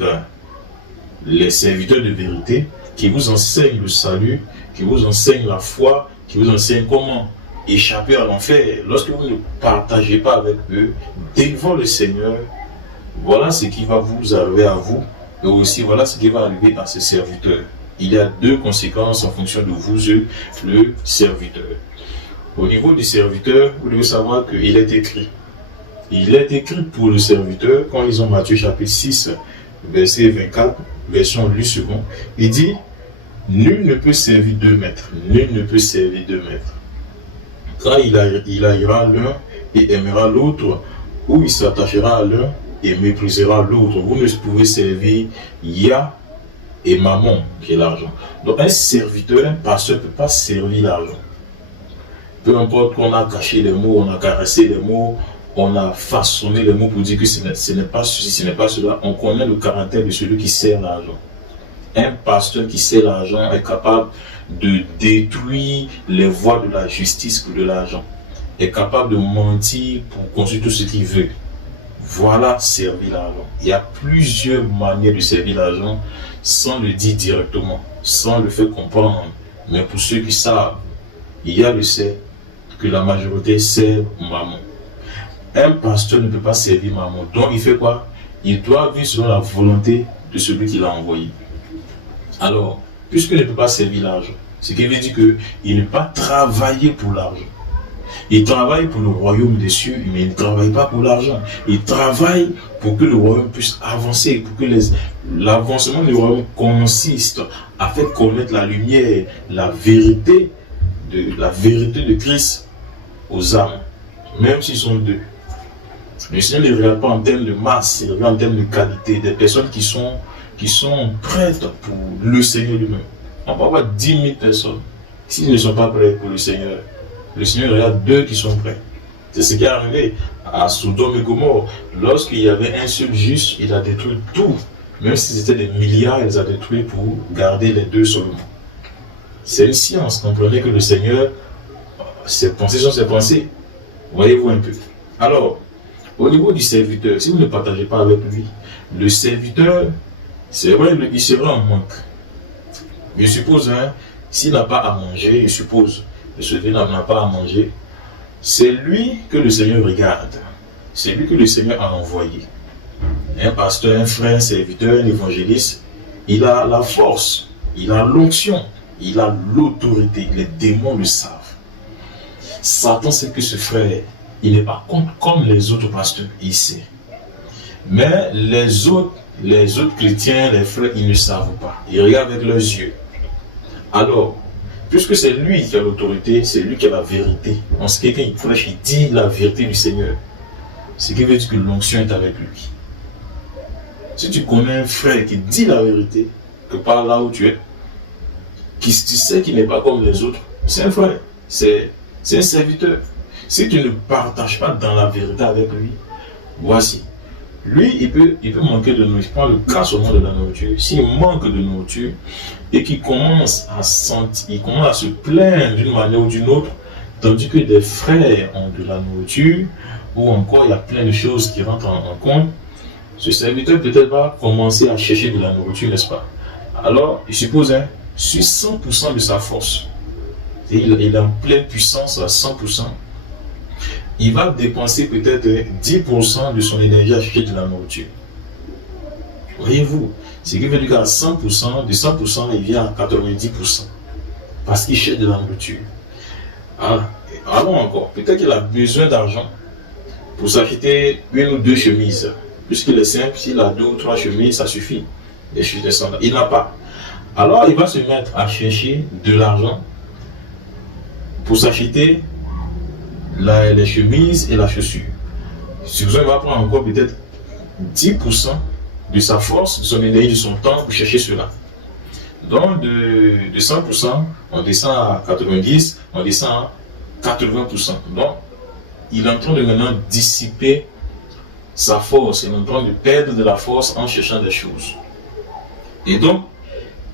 les serviteurs de vérité, qui vous enseignent le salut, qui vous enseignent la foi, qui vous enseignent comment échapper à l'enfer, lorsque vous ne partagez pas avec eux, devant le Seigneur, voilà ce qui va vous arriver à vous, et aussi voilà ce qui va arriver à ces serviteurs. Il y a deux conséquences en fonction de vous, le serviteur. Au niveau du serviteur, vous devez savoir qu'il est écrit. Il est écrit pour le serviteur, quand ils ont Matthieu chapitre 6, verset 24, version lue second, il dit, nul ne peut servir deux maîtres. Nul ne peut servir deux maîtres. Quand il haïra l'un et aimera l'autre, ou il s'attachera à l'un et méprisera l'autre. Vous ne pouvez servir Yah et Mammon, qui est l'argent. Donc un serviteur, un pasteur ne peut pas servir l'argent. Peu importe qu'on a caché les mots, on a caressé les mots, on a façonné les mots pour dire que ce n'est pas ceci, ce n'est pas cela. On connaît le caractère de celui qui sert l'argent. Un pasteur qui sert l'argent est capable de détruire les voies de la justice pour de l'argent. Est capable de mentir pour construire tout ce qu'il veut. Voilà servir l'argent. Il y a plusieurs manières de servir l'argent sans le dire directement, sans le faire comprendre. Mais pour ceux qui savent, il y a le sait que la majorité sert Mammon. Un pasteur ne peut pas servir Mammon. Donc il fait quoi? Il doit vivre selon la volonté de celui qui l'a envoyé. Alors, puisqu'il ne peut pas servir l'argent, ce qui veut dire qu'il ne peut pas travailler pour l'argent. Il travaille pour le royaume des cieux, mais il ne travaille pas pour l'argent. Il travaille pour que le royaume puisse avancer, pour que l'avancement du royaume consiste à faire connaître la lumière, la vérité de Christ aux âmes, même s'ils sont deux. Le Seigneur ne regarde pas en termes de masse, il regarde en termes de qualité, des personnes qui sont prêtes pour le Seigneur lui-même. On peut avoir 10 000 personnes, s'ils ne sont pas prêts pour le Seigneur regarde deux qui sont prêts. C'est ce qui est arrivé à Sodome et Gomorrhe. Lorsqu'il y avait un seul juste, il a détruit tout. Même si c'était des milliards, il les a détruits pour garder les deux seulement. C'est une science. Comprenez que le Seigneur, ses pensées sont ses pensées. Voyez-vous un peu. Alors, au niveau du serviteur, si vous ne partagez pas avec lui, le serviteur, c'est vrai, il sera en manque. Mais je suppose, s'il n'a pas à manger, je suppose, le serviteur n'a pas à manger, c'est lui que le Seigneur regarde. c'est lui que le Seigneur a envoyé. Un pasteur, un frère, un serviteur, un évangéliste, il a la force, il a l'onction, il a l'autorité. Les démons le savent. Satan sait que ce frère, il n'est pas comme les autres pasteurs, il sait. Mais les autres chrétiens, les frères, ils ne savent pas. Ils regardent avec leurs yeux. Alors, puisque c'est lui qui a l'autorité, c'est lui qui a la vérité. En ce quelqu'un il prêche, il dit la vérité du Seigneur. Ce qui veut dire que l'onction est avec lui. Si tu connais un frère qui dit la vérité, que par là où tu es, tu sais qu'il n'est pas comme les autres, c'est un frère, c'est un serviteur. Si tu ne partages pas dans la vérité avec lui, voici. Lui, il peut manquer de nourriture. Je prends le cas seulement de la nourriture. S'il manque de nourriture et qu'il commence à sentir, il commence à se plaindre d'une manière ou d'une autre, tandis que des frères ont de la nourriture, ou encore il y a plein de choses qui rentrent en compte, ce serviteur peut-être va commencer à chercher de la nourriture, n'est-ce pas? Alors, il suppose, sur 100% de sa force, et il est en pleine puissance à 100%, il va dépenser peut-être 10% de son énergie à chercher de la nourriture. Voyez-vous, ce qui veut dire qu'à 100%, de 100%, il vient à 90%. Parce qu'il cherche de la nourriture. Allons encore, peut-être qu'il a besoin d'argent pour s'acheter une ou deux chemises. Puisqu'il est simple, s'il a 2 ou 3 chemises, ça suffit. Des chemises descendent. Il n'a pas. Alors il va se mettre à chercher de l'argent pour s'acheter les chemises et la chaussure. Si vous va prendre encore peut-être 10% de sa force, de son énergie, de son temps pour chercher cela. Donc de 100%, on descend à 90%, on descend à 80%. Donc il est en train de maintenant dissiper sa force, il est en train de perdre de la force en cherchant des choses. Et donc,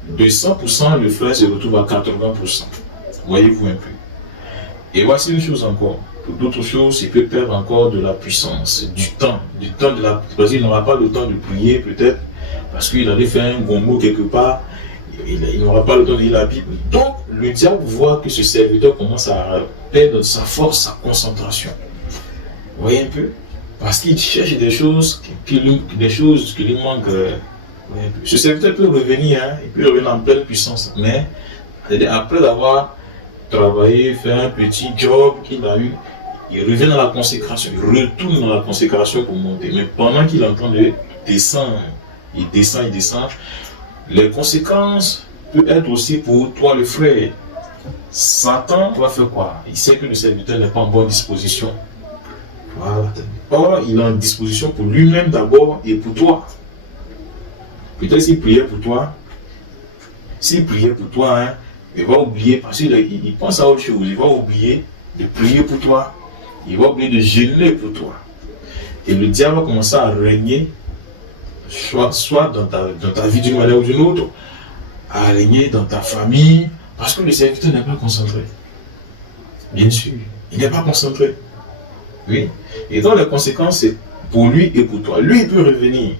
de 100%, le frère se retrouve à 80%. Voyez-vous un peu. Et voici une chose encore. Pour d'autres choses, il peut perdre encore de la puissance, du temps de la... Parce qu'il n'aura pas le temps de prier peut-être, parce qu'il allait faire un gombo quelque part, il n'aura pas le temps de lire la Bible. Donc, le diable voit que ce serviteur commence à perdre sa force, sa concentration. Vous voyez un peu? Parce qu'il cherche des choses qui lui manquent. Ce serviteur peut revenir, il peut revenir en pleine puissance, mais après avoir travaillé, fait un petit job qu'il a eu, il revient dans la consécration, il retourne dans la consécration pour monter. Mais pendant qu'il est en train de descendre, il descend, les conséquences peuvent être aussi pour toi le frère. Satan va faire quoi? Il sait que le serviteur n'est pas en bonne disposition. Voilà. Or, il est en disposition pour lui-même d'abord et pour toi. Peut-être s'il priait pour toi, il va oublier, parce qu'il pense à autre chose, il va oublier de prier pour toi, il va oublier de jeûner pour toi. Et le diable va commencer à régner, soit dans ta vie d'une manière ou d'une autre, à régner dans ta famille, parce que le serviteur n'est pas concentré. Bien sûr, il n'est pas concentré. Oui. Et donc les conséquences, c'est pour lui et pour toi. Lui, il peut revenir.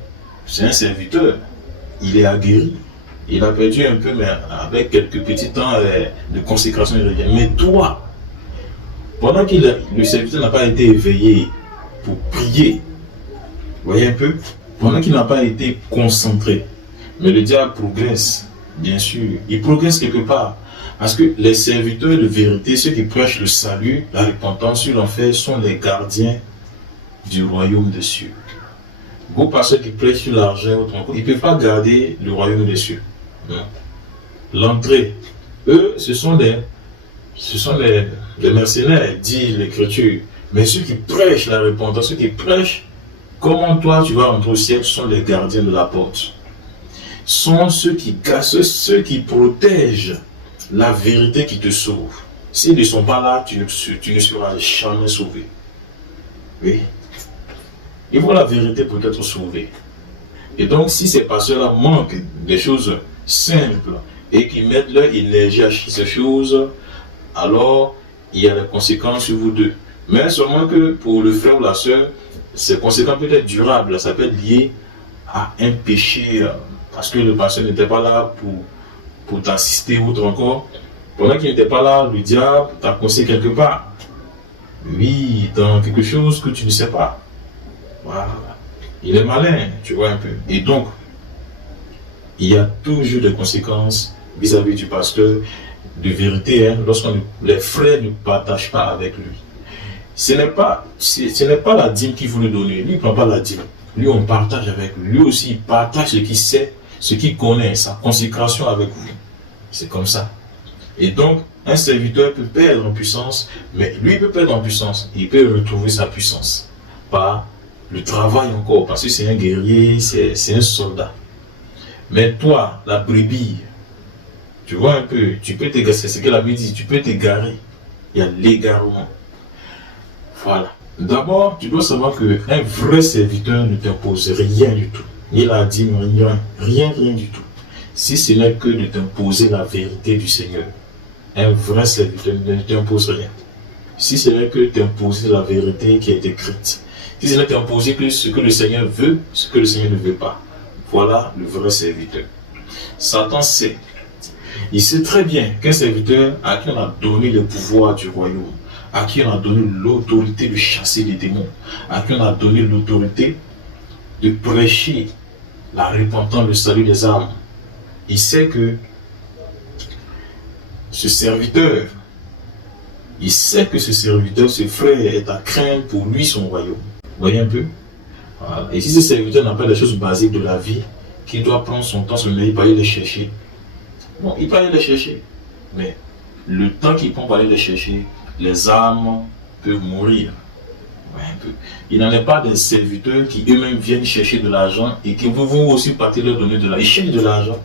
C'est un serviteur. Il est aguerri. Il a perdu un peu, mais avec quelques petits temps de consécration, il revient. Mais toi, pendant que le serviteur n'a pas été éveillé pour prier, vous voyez un peu, pendant qu'il n'a pas été concentré, mais le diable progresse, bien sûr. Il progresse quelque part. Parce que les serviteurs de vérité, ceux qui prêchent le salut, la repentance sur l'enfer, sont les gardiens du royaume des cieux. Vos pasteurs qui prêchent sur l'argent, ils ne peuvent pas garder le royaume des cieux. L'entrée, eux, ce sont des mercenaires, dit l'Écriture. Mais ceux qui prêchent la repentance, ceux qui prêchent comment toi tu vas rentrer au ciel, sont les gardiens de la porte. Sont ceux qui cassent, ceux qui protègent la vérité qui te sauve. S'ils ne sont pas là, tu ne seras jamais sauvé. Oui. Ils voient la vérité pour être sauvé. Et donc, si ces pasteurs-là manquent des choses simples et qui mettent leur énergie à ces choses, alors il y a des conséquences sur vous deux. Mais seulement que pour le frère ou la sœur, ces conséquences peuvent être durables. Ça peut être lié à un péché, parce que le pasteur n'était pas là pour t'assister ou autre encore. Pendant qu'il n'était pas là, le diable t'a conseillé quelque part. Oui, dans quelque chose que tu ne sais pas. Voilà. Il est malin, tu vois un peu. Et donc, il y a toujours des conséquences vis-à-vis du pasteur de vérité, hein, lorsque les frères ne partagent pas avec lui. Ce n'est pas la dîme qu'il faut lui donner. Lui, il ne prend pas la dîme. Lui, on partage avec lui. Lui aussi, il partage ce qu'il sait, ce qu'il connaît, sa consécration avec vous. C'est comme ça. Et donc, un serviteur peut perdre en puissance, mais lui il peut perdre en puissance. Il peut retrouver sa puissance par le travail encore, parce que c'est un guerrier, c'est un soldat. Mais toi, la brebis, tu vois un peu, tu peux t'égarer, c'est ce que la Bible dit, tu peux t'égarer. Il y a l'égarement. Voilà. D'abord, tu dois savoir qu'un vrai serviteur ne t'impose rien du tout. Ni la dîme, rien du tout. Si ce n'est que de t'imposer la vérité du Seigneur. Un vrai serviteur ne t'impose rien. Si ce n'est que t'imposer la vérité qui est écrite. Si ce n'est t'imposer que ce que le Seigneur veut, ce que le Seigneur ne veut pas. Voilà le vrai serviteur. Satan sait. Il sait très bien qu'un serviteur à qui on a donné le pouvoir du royaume, à qui on a donné l'autorité de chasser les démons, à qui on a donné l'autorité de prêcher la repentance, le salut des âmes. Il sait que ce serviteur, ce frère est à craindre pour lui son royaume. Vous voyez un peu? Voilà. Et si ce serviteur n'a pas les choses basiques de la vie, qu'il doit prendre son temps, se mettre, il peut aller les chercher. Bon, il peut aller les chercher. Mais le temps qu'il prend pour aller les chercher, les âmes peuvent mourir. Ouais, un peu. Il n'en est pas des serviteurs qui eux-mêmes viennent chercher de l'argent et qui vous vont aussi partir leur donner de l'argent. Ils cherchent de l'argent.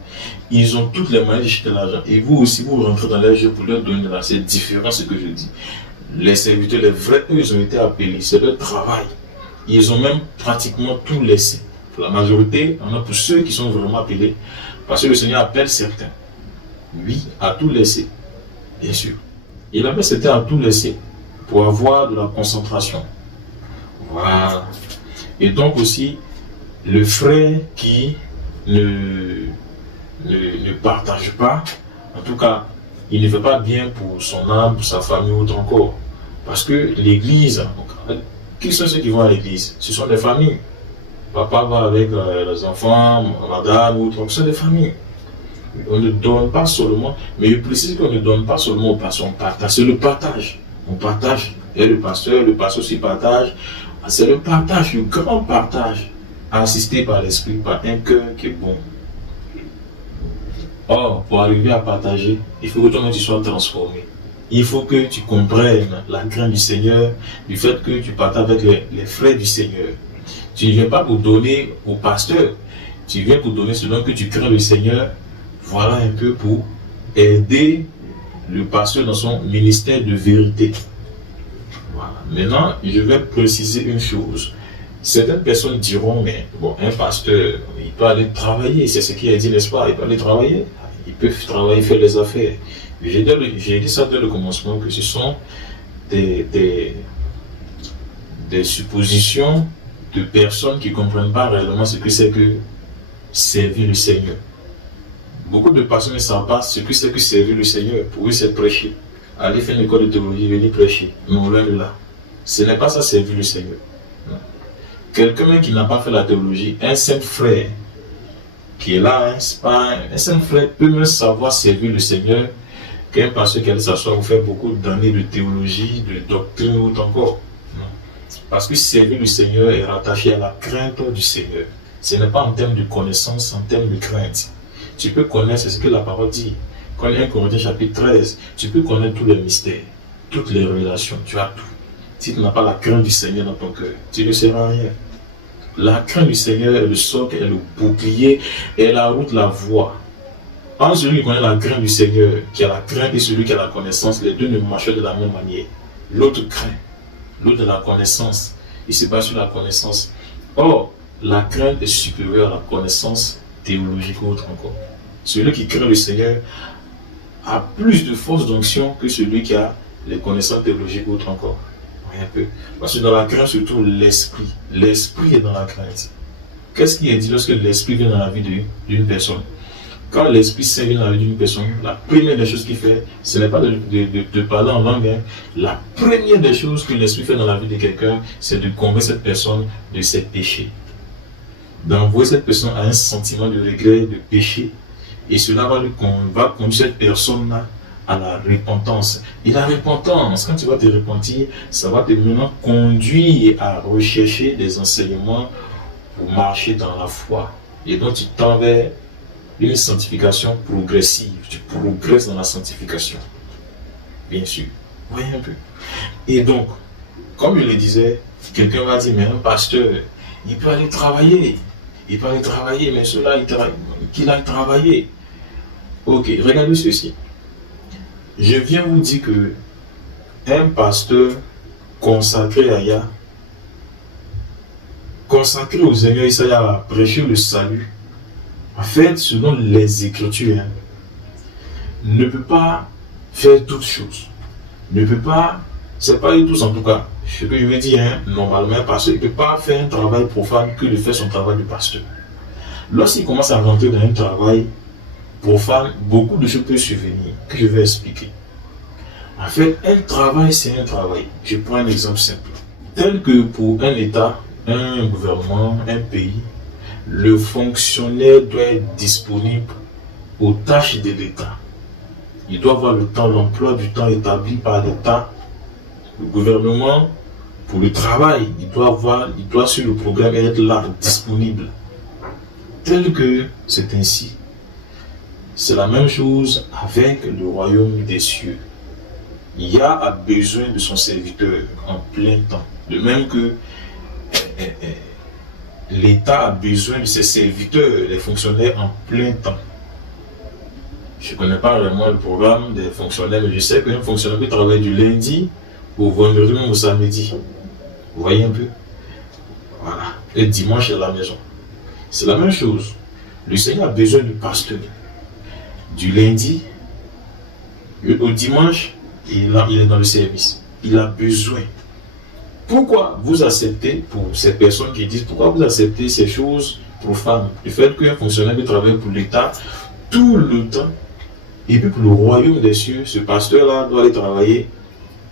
Ils ont toutes les moyens de chercher de l'argent. Et vous aussi, vous rentrez dans leur jeu pour leur donner de l'argent. C'est différent ce que je dis. Les serviteurs, les vrais, eux, ils ont été appelés. C'est leur travail. Ils ont même pratiquement tout laissé. Pour la majorité, on a pour ceux qui sont vraiment appelés. Parce que le Seigneur appelle certains. Lui, à tout laisser. Bien sûr. Il appelle certains à tout laisser. Pour avoir de la concentration. Voilà. Et donc aussi, le frère qui ne partage pas, en tout cas, il ne fait pas bien pour son âme, pour sa famille ou autre encore. Parce que l'église, qui sont ceux qui vont à l'église? Ce sont des familles. Papa va avec les enfants, madame ou autre, ce sont des familles. On ne donne pas seulement, mais je précise qu'on ne donne pas seulement au pasteur, on partage, c'est le partage. On partage, et le pasteur aussi partage. C'est le partage, le grand partage, assisté par l'esprit, par un cœur qui est bon. Or, pour arriver à partager, il faut que toi-même tu sois transformé. Il faut que tu comprennes la crainte du Seigneur, du fait que tu partages avec les frères du Seigneur. Tu ne viens pas pour donner au pasteur, tu viens pour donner selon que tu crains le Seigneur. Voilà un peu pour aider le pasteur dans son ministère de vérité. Voilà. Maintenant, je vais préciser une chose. Certaines personnes diront, mais bon, un pasteur, il peut aller travailler, c'est ce qu'il a dit, n'est-ce pas? Il peut aller travailler, il peut travailler, faire les affaires. J'ai dit ça dès le commencement, que ce sont des suppositions de personnes qui ne comprennent pas réellement ce que c'est que servir le Seigneur. Beaucoup de personnes ne savent pas ce que c'est que servir le Seigneur. Pour eux, c'est prêcher. Aller faire une école de théologie, venir prêcher. Non, loin de là. Ce n'est pas ça, servir le Seigneur. Quelqu'un qui n'a pas fait la théologie, un saint frère qui est là, un saint frère peut même savoir servir le Seigneur qu'un pasteur qui allait s'asseoir ou faire beaucoup d'années de théologie, de doctrine ou encore. Non. Parce que servir le Seigneur est rattaché à la crainte du Seigneur. Ce n'est pas en termes de connaissance, en termes de crainte. Tu peux connaître ce que la parole dit. Quand il y a 1 Corinthiens chapitre 13, tu peux connaître tous les mystères, toutes les révélations, tu as tout. Si tu n'as pas la crainte du Seigneur dans ton cœur, tu ne seras rien. La crainte du Seigneur est le socle, est le bouclier, est la route, la voie. Entre celui qui connaît la crainte du Seigneur, qui a la crainte, et celui qui a la connaissance, les deux ne marchent de la même manière. L'autre craint, l'autre a la connaissance. Il se base sur la connaissance. Or, la crainte est supérieure à la connaissance théologique ou autre encore. Celui qui craint le Seigneur a plus de force d'onction que celui qui a les connaissances théologiques ou autre encore. Un peu. Parce que dans la crainte se trouve l'esprit. L'esprit est dans la crainte. Qu'est-ce qui est dit lorsque l'esprit vient dans la vie d'une personne? Quand l'Esprit Saint vient dans la vie d'une personne, la première des choses qu'il fait, ce n'est pas de parler en langue. Hein. La première des choses que l'Esprit fait dans la vie de quelqu'un, c'est de convaincre cette personne de ses péchés. D'envoyer cette personne à un sentiment de regret, de péché. Et cela va conduire cette personne-là à la repentance. Et la repentance, quand tu vas te repentir, ça va te maintenant conduire à rechercher des enseignements pour marcher dans la foi. Et donc tu tends vers une sanctification progressive. Tu progresses dans la sanctification. Bien sûr. Voyez un peu. Et donc, comme je le disais, quelqu'un va dire, mais un pasteur, il peut aller travailler. Il peut aller travailler, mais cela, qu'il aille travailler. Ok, regardez ceci. Je viens vous dire que un pasteur consacré à Yah, consacré au Seigneur Isaïe à prêcher le salut, en fait, selon les Écritures, hein, ne peut pas faire toutes choses. Ne peut pas, c'est pas du tout en tout cas, ce que je veux dire, hein, normalement, un pasteur ne peut pas faire un travail profane que de faire son travail de pasteur. Lorsqu'il commence à rentrer dans un travail profane, beaucoup de choses peuvent survenir, que je vais expliquer. En fait, un travail, c'est un travail. Je prends un exemple simple. Tel que pour un État, un gouvernement, un pays, le fonctionnaire doit être disponible aux tâches de l'État. Il doit avoir le temps, l'emploi du temps établi par l'État. Le gouvernement, pour le travail, il doit sur le programme être là, disponible. Tel que c'est ainsi. C'est la même chose avec le royaume des cieux. Yah a besoin de son serviteur en plein temps. De même que l'État a besoin de ses serviteurs, les fonctionnaires en plein temps. Je ne connais pas vraiment le programme des fonctionnaires, mais je sais qu'un fonctionnaire peut travailler du lundi au vendredi, même au samedi. Vous voyez un peu? Voilà. Et dimanche à la maison. C'est la même chose. Le Seigneur a besoin du pasteur. Du lundi au dimanche, il est dans le service. Il a besoin. Pourquoi vous acceptez, pour ces personnes qui disent, pourquoi vous acceptez ces choses profanes? Le fait qu'un fonctionnaire peut travailler pour l'État tout le temps, et puis pour le royaume des cieux, ce pasteur-là doit aller travailler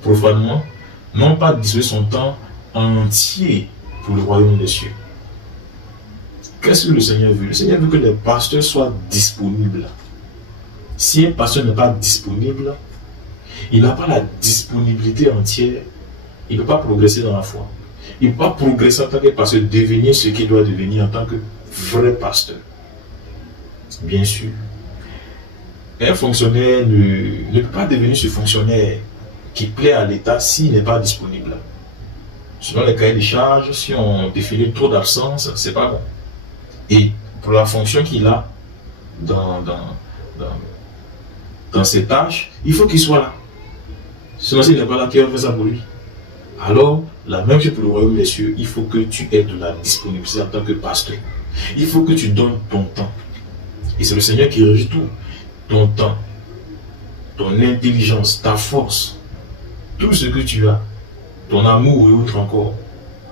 profanement, non pas disposer son temps entier pour le royaume des cieux. Qu'est-ce que le Seigneur veut? Le Seigneur veut que les pasteurs soient disponibles. Si un pasteur n'est pas disponible, il n'a pas la disponibilité entière, il ne peut pas progresser dans la foi. Il ne peut pas progresser en tant que pasteur, devenir ce qu'il doit devenir en tant que vrai pasteur. Bien sûr. Un fonctionnaire ne peut pas devenir ce fonctionnaire qui plaît à l'État s'il n'est pas disponible. Selon les cahiers de charges, si on définit trop d'absence, c'est pas bon. Et pour la fonction qu'il a dans ses tâches, il faut qu'il soit là. Sinon, s'il n'est pas là, qui va faire ça pour lui? Alors, la même chose pour le royaume des cieux, il faut que tu aies de la disponibilité en tant que pasteur. Il faut que tu donnes ton temps. Et c'est le Seigneur qui régit tout. Ton temps, ton intelligence, ta force, tout ce que tu as, ton amour et autres encore,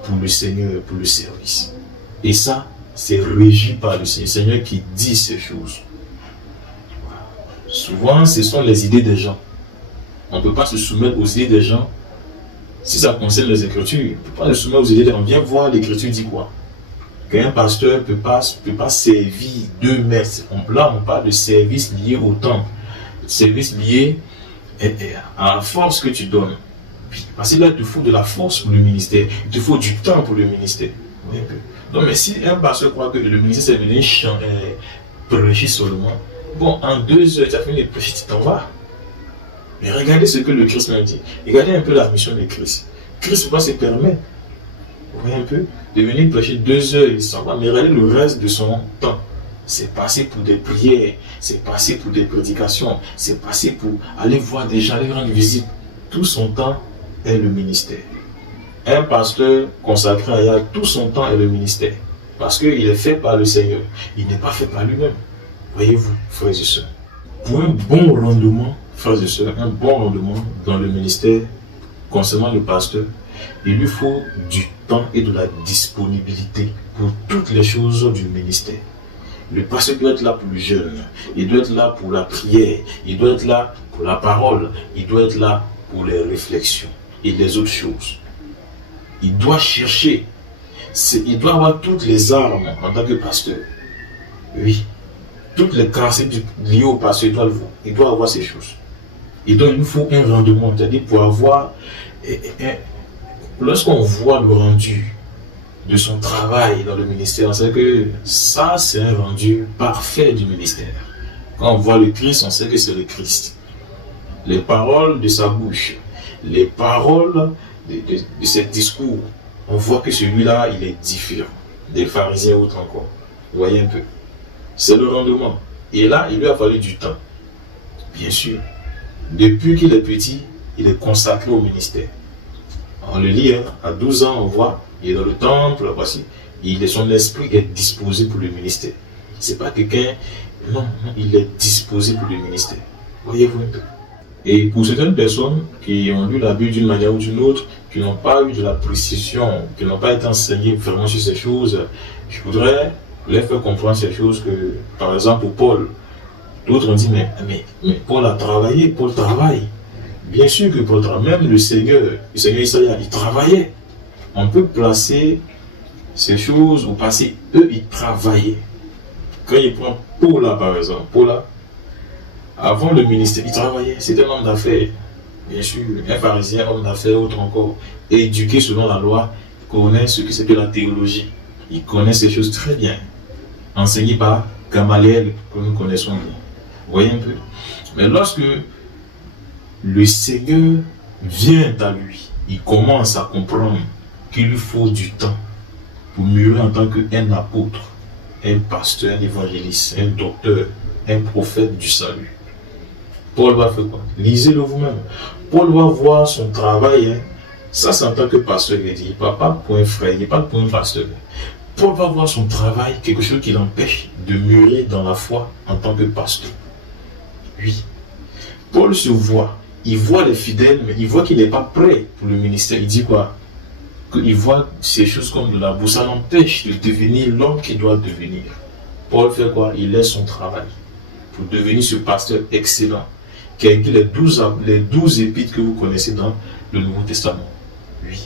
pour le Seigneur, pour le service. Et ça, c'est régi par le Seigneur qui dit ces choses. Souvent, ce sont les idées des gens. On ne peut pas se soumettre aux idées des gens. Si ça concerne les Écritures, on ne peut pas se soumettre aux idées des gens. On vient voir l'Écriture dit quoi? Qu'un pasteur ne peut pas servir deux maîtres. Là, on parle de service lié au temps. Service lié à la force que tu donnes. Parce que là, il te faut de la force pour le ministère. Il te faut du temps pour le ministère. Donc, mais si un pasteur croit que le ministère, c'est venir prêcher seulement, bon, en 2 heures, tu as fini de prêcher, tu t'en vas. Mais regardez ce que le Christ nous dit. Regardez un peu la mission de Christ. Christ ne peut pas se permettre, vous voyez un peu, de venir prêcher 2 heures, il s'en va. Mais regardez le reste de son temps. C'est passé pour des prières, c'est passé pour des prédications, c'est passé pour aller voir des gens, aller rendre visite. Tout son temps est le ministère. Un pasteur consacré à Yah, tout son temps est le ministère. Parce qu'il est fait par le Seigneur. Il n'est pas fait par lui-même. Voyez-vous, frères et sœurs. Pour un bon rendement, frères et sœurs, un bon rendement dans le ministère concernant le pasteur, il lui faut du temps et de la disponibilité pour toutes les choses du ministère. Le pasteur doit être là pour le jeûne, il doit être là pour la prière, il doit être là pour la parole, il doit être là pour les réflexions et les autres choses. Il doit chercher, il doit avoir toutes les armes en tant que pasteur. Oui, toutes les capacités liées au pasteur, il doit avoir ces choses. Et donc il nous faut un rendement, c'est-à-dire pour avoir, lorsqu'on voit le rendu de son travail dans le ministère, on sait que ça c'est un rendu parfait du ministère. Quand on voit le Christ, on sait que c'est le Christ. Les paroles de sa bouche, les paroles de ses discours, on voit que celui-là, il est différent des pharisiens ou autres encore. Vous voyez un peu. C'est le rendement. Et là, il lui a fallu du temps. Bien sûr. Depuis qu'il est petit, il est consacré au ministère. On le lit, hein, à 12 ans, on voit, il est dans le temple, voici. Son esprit est disposé pour le ministère. C'est pas quelqu'un, non, il est disposé pour le ministère. Voyez-vous un peu. Et pour certaines personnes qui ont lu la Bible d'une manière ou d'une autre, qui n'ont pas eu de la précision, qui n'ont pas été enseignés vraiment sur ces choses, je voudrais leur faire comprendre ces choses que, par exemple, pour Paul, d'autres ont dit, mais Paul a travaillé, Paul travaille. Bien sûr que Paul travaille, même le Seigneur Isaïe, il travaillait. On peut placer ces choses au passé, eux, ils travaillaient. Quand il prend Paul là, par exemple, Paul là, avant le ministère, il travaillait, c'était un homme d'affaires, bien sûr, un pharisien, homme d'affaires, autre encore, éduqué selon la loi, connaît ce que c'est que la théologie, il connaît ces choses très bien, enseigné par Gamaliel, que nous connaissons bien. Vous voyez un peu. Mais lorsque le Seigneur vient à lui, il commence à comprendre qu'il lui faut du temps pour mûrir en tant qu'un apôtre, un pasteur, un évangéliste, un docteur, un prophète du salut. Paul va faire quoi? Lisez-le vous-même. Paul va voir son travail. Hein. Ça, c'est en tant que pasteur. Il dit, il ne parle pas pour un frère, il ne parle pour un pasteur. Paul va voir son travail, quelque chose qui l'empêche de mûrir dans la foi en tant que pasteur. Oui. Paul se voit. Il voit les fidèles, mais il voit qu'il n'est pas prêt pour le ministère. Il dit quoi? Qu'il voit ces choses comme de la boue. Ça l'empêche de devenir l'homme qu'il doit devenir. Paul fait quoi? Il laisse son travail pour devenir ce pasteur excellent qui a écrit les 12 épîtres que vous connaissez dans le Nouveau Testament. Oui.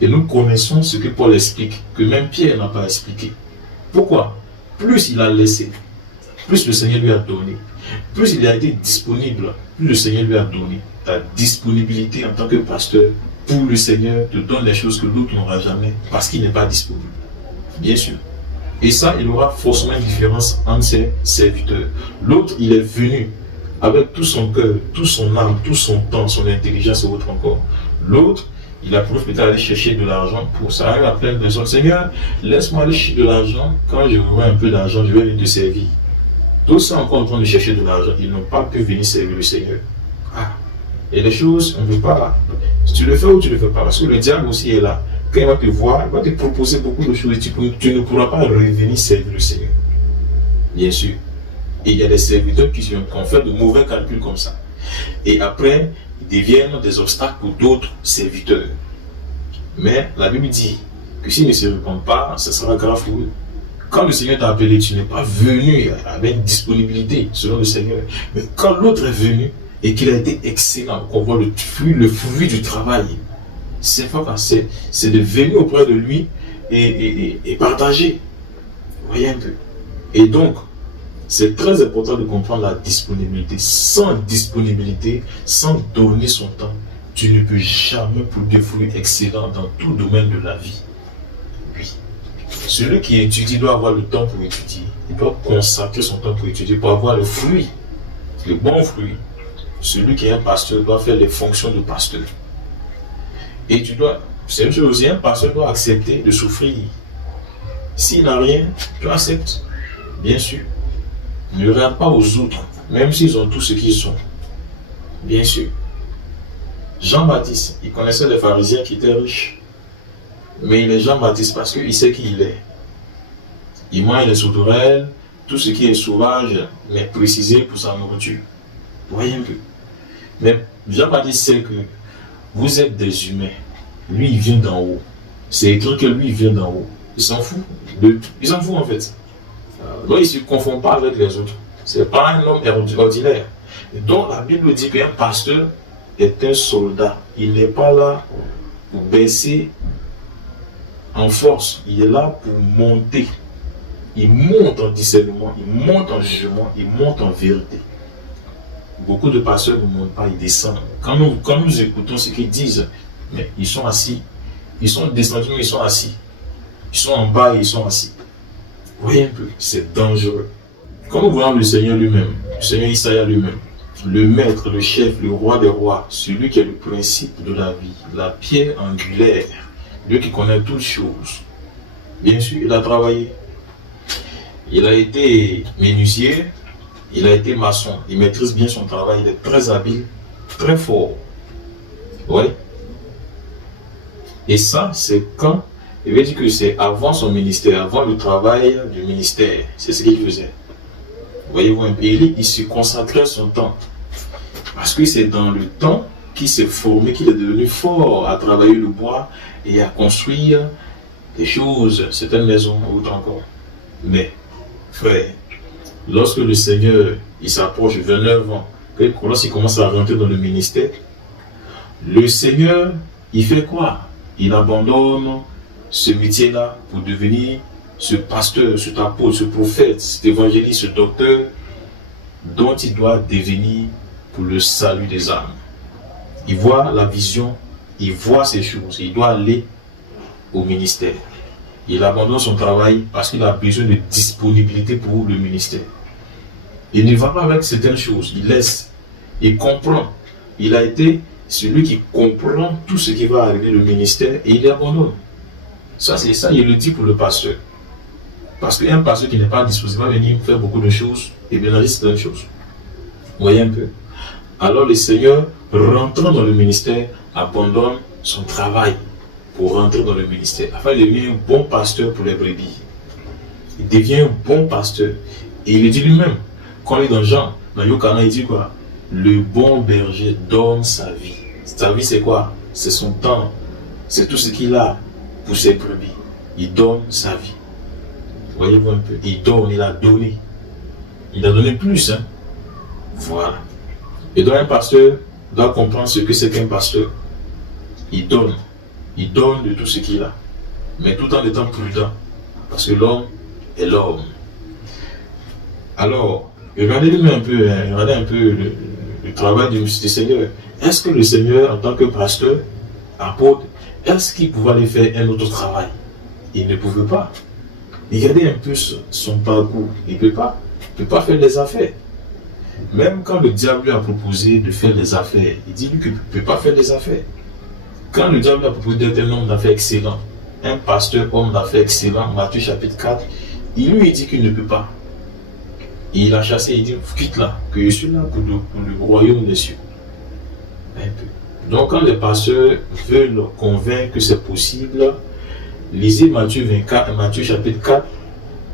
Et nous connaissons ce que Paul explique, que même Pierre n'a pas expliqué. Pourquoi? Plus il a laissé, plus le Seigneur lui a donné. Plus il a été disponible, plus le Seigneur lui a donné. Ta disponibilité en tant que pasteur pour le Seigneur te donne les choses que l'autre n'aura jamais parce qu'il n'est pas disponible. Bien sûr. Et ça, il aura forcément une différence entre ses serviteurs. L'autre, il est venu avec tout son cœur, tout son âme, tout son temps, son intelligence et autre encore. L'autre, il a préféré peut-être aller chercher de l'argent pour ça. Il a plein de personnes. Seigneur, laisse-moi aller chercher de l'argent. Quand je aurai un peu d'argent, je vais venir te servir. Tous sont encore en train de chercher de l'argent. Ils n'ont pas pu venir servir le Seigneur. Ah. Et les choses, on ne veut pas. Tu le fais ou tu ne le fais pas. Parce que le diable aussi est là. Quand il va te voir, il va te proposer beaucoup de choses. Tu ne pourras pas revenir servir le Seigneur. Bien sûr. Et il y a des serviteurs qui ont fait de mauvais calculs comme ça. Et après, ils deviennent des obstacles pour d'autres serviteurs. Mais la Bible dit que s'ils ne se répondent pas, ce sera grave pour eux. Quand le Seigneur t'a appelé, tu n'es pas venu avec une disponibilité selon le Seigneur. Mais quand l'autre est venu et qu'il a été excellent, qu'on voit le fruit du travail, c'est de venir auprès de lui et partager. Vous voyez un peu. Et donc, c'est très important de comprendre la disponibilité. Sans disponibilité, sans donner son temps, tu ne peux jamais produire des fruits excellents dans tout domaine de la vie. Oui. Celui qui étudie doit avoir le temps pour étudier. Il doit consacrer son temps pour étudier, pour avoir le fruit, le bon fruit. Celui qui est un pasteur doit faire les fonctions de pasteur. Et c'est une chose aussi, un pasteur doit accepter de souffrir. S'il n'a rien, tu acceptes, bien sûr. Ne regarde pas aux autres, même s'ils ont tout ce qu'ils sont. Bien sûr. Jean-Baptiste, il connaissait les pharisiens qui étaient riches. Mais il est Jean-Baptiste parce qu'il sait qui il est. Il mange les sauterelles, tout ce qui est sauvage, mais précisé pour sa nourriture. Vous voyez un peu. Mais Jean-Baptiste sait que vous êtes des humains. Lui, il vient d'en haut. C'est écrit que lui, il vient d'en haut. Il s'en fout. Il s'en fout en fait. Donc il ne se confond pas avec les autres. Ce n'est pas un homme ordinaire. Donc la Bible dit qu'un pasteur est un soldat. Il n'est pas là pour baisser en force. Il est là pour monter. Il monte en discernement, il monte en jugement, il monte en vérité. Beaucoup de pasteurs ne montent pas, ils descendent. Quand nous écoutons ce qu'ils disent, mais ils sont assis. Ils sont descendus, mais ils sont assis. Ils sont en bas et ils sont assis. Vous voyez un peu, c'est dangereux. Quand nous voyons le Seigneur lui-même, le Seigneur Isaïe lui-même, le maître, le chef, le roi des rois, celui qui est le principe de la vie, la pierre angulaire, lui qui connaît toutes choses. Bien sûr, il a travaillé. Il a été menuisier, il a été maçon. Il maîtrise bien son travail, il est très habile, très fort. Oui. Et ça, c'est quand, il veut dire que c'est avant son ministère, avant le travail du ministère. C'est ce qu'il faisait. Voyez-vous un peu, il se consacrait son temps. Parce que c'est dans le temps qu'il s'est formé, qu'il est devenu fort à travailler le bois et à construire des choses, certaines maisons, autant encore. Mais, frère, lorsque le Seigneur, il s'approche de 29 ans, lorsqu'il commence à rentrer dans le ministère, le Seigneur, il fait quoi? Il abandonne ce métier-là pour devenir ce pasteur, cet apôtre, ce prophète, cet évangéliste, ce docteur dont il doit devenir pour le salut des âmes. Il voit la vision, il voit ces choses, il doit aller au ministère. Il abandonne son travail parce qu'il a besoin de disponibilité pour le ministère. Il ne va pas avec certaines choses, il laisse, il comprend. Il a été celui qui comprend tout ce qui va arriver au ministère et il abandonne. Ça, c'est ça, il le dit pour le pasteur. Parce qu'un pasteur qui n'est pas disposé va venir faire beaucoup de choses et mélanger certaines choses. Vous voyez un peu? Alors le Seigneur, rentrant dans le ministère, abandonne son travail pour rentrer dans le ministère, afin de devenir un bon pasteur pour les brebis. Il devient un bon pasteur. Et il le dit lui-même, quand il est dans Jean, dans Yohana, il dit quoi? Le bon berger donne sa vie. Sa vie, c'est quoi? C'est son temps. C'est tout ce qu'il a pour ses brebis. Il donne sa vie. Voyez-vous un peu? Il donne, il a donné. Il a donné plus. Hein? Voilà. Et donc un pasteur doit comprendre ce que c'est qu'un pasteur. Il donne. Il donne de tout ce qu'il a. Mais tout en étant prudent. Parce que l'homme est l'homme. Alors, regardez un peu le travail du Seigneur. Est-ce que le Seigneur, en tant que pasteur, apôtre, est-ce qu'il pouvait aller faire un autre travail? Il ne pouvait pas. Regardez un peu son parcours. Il ne peut pas. Il ne peut pas faire les affaires. Même quand le diable lui a proposé de faire les affaires, il dit lui qu'il ne peut pas faire les affaires. Quand le diable lui a proposé d'être un homme d'affaires excellent, un pasteur homme d'affaires excellent, Matthieu chapitre 4, il lui dit qu'il ne peut pas. Et il a chassé, il dit, quitte là, que je suis là pour le royaume des cieux. Un peu. Donc quand les pasteurs veulent convaincre que c'est possible, lisez Matthieu chapitre 4,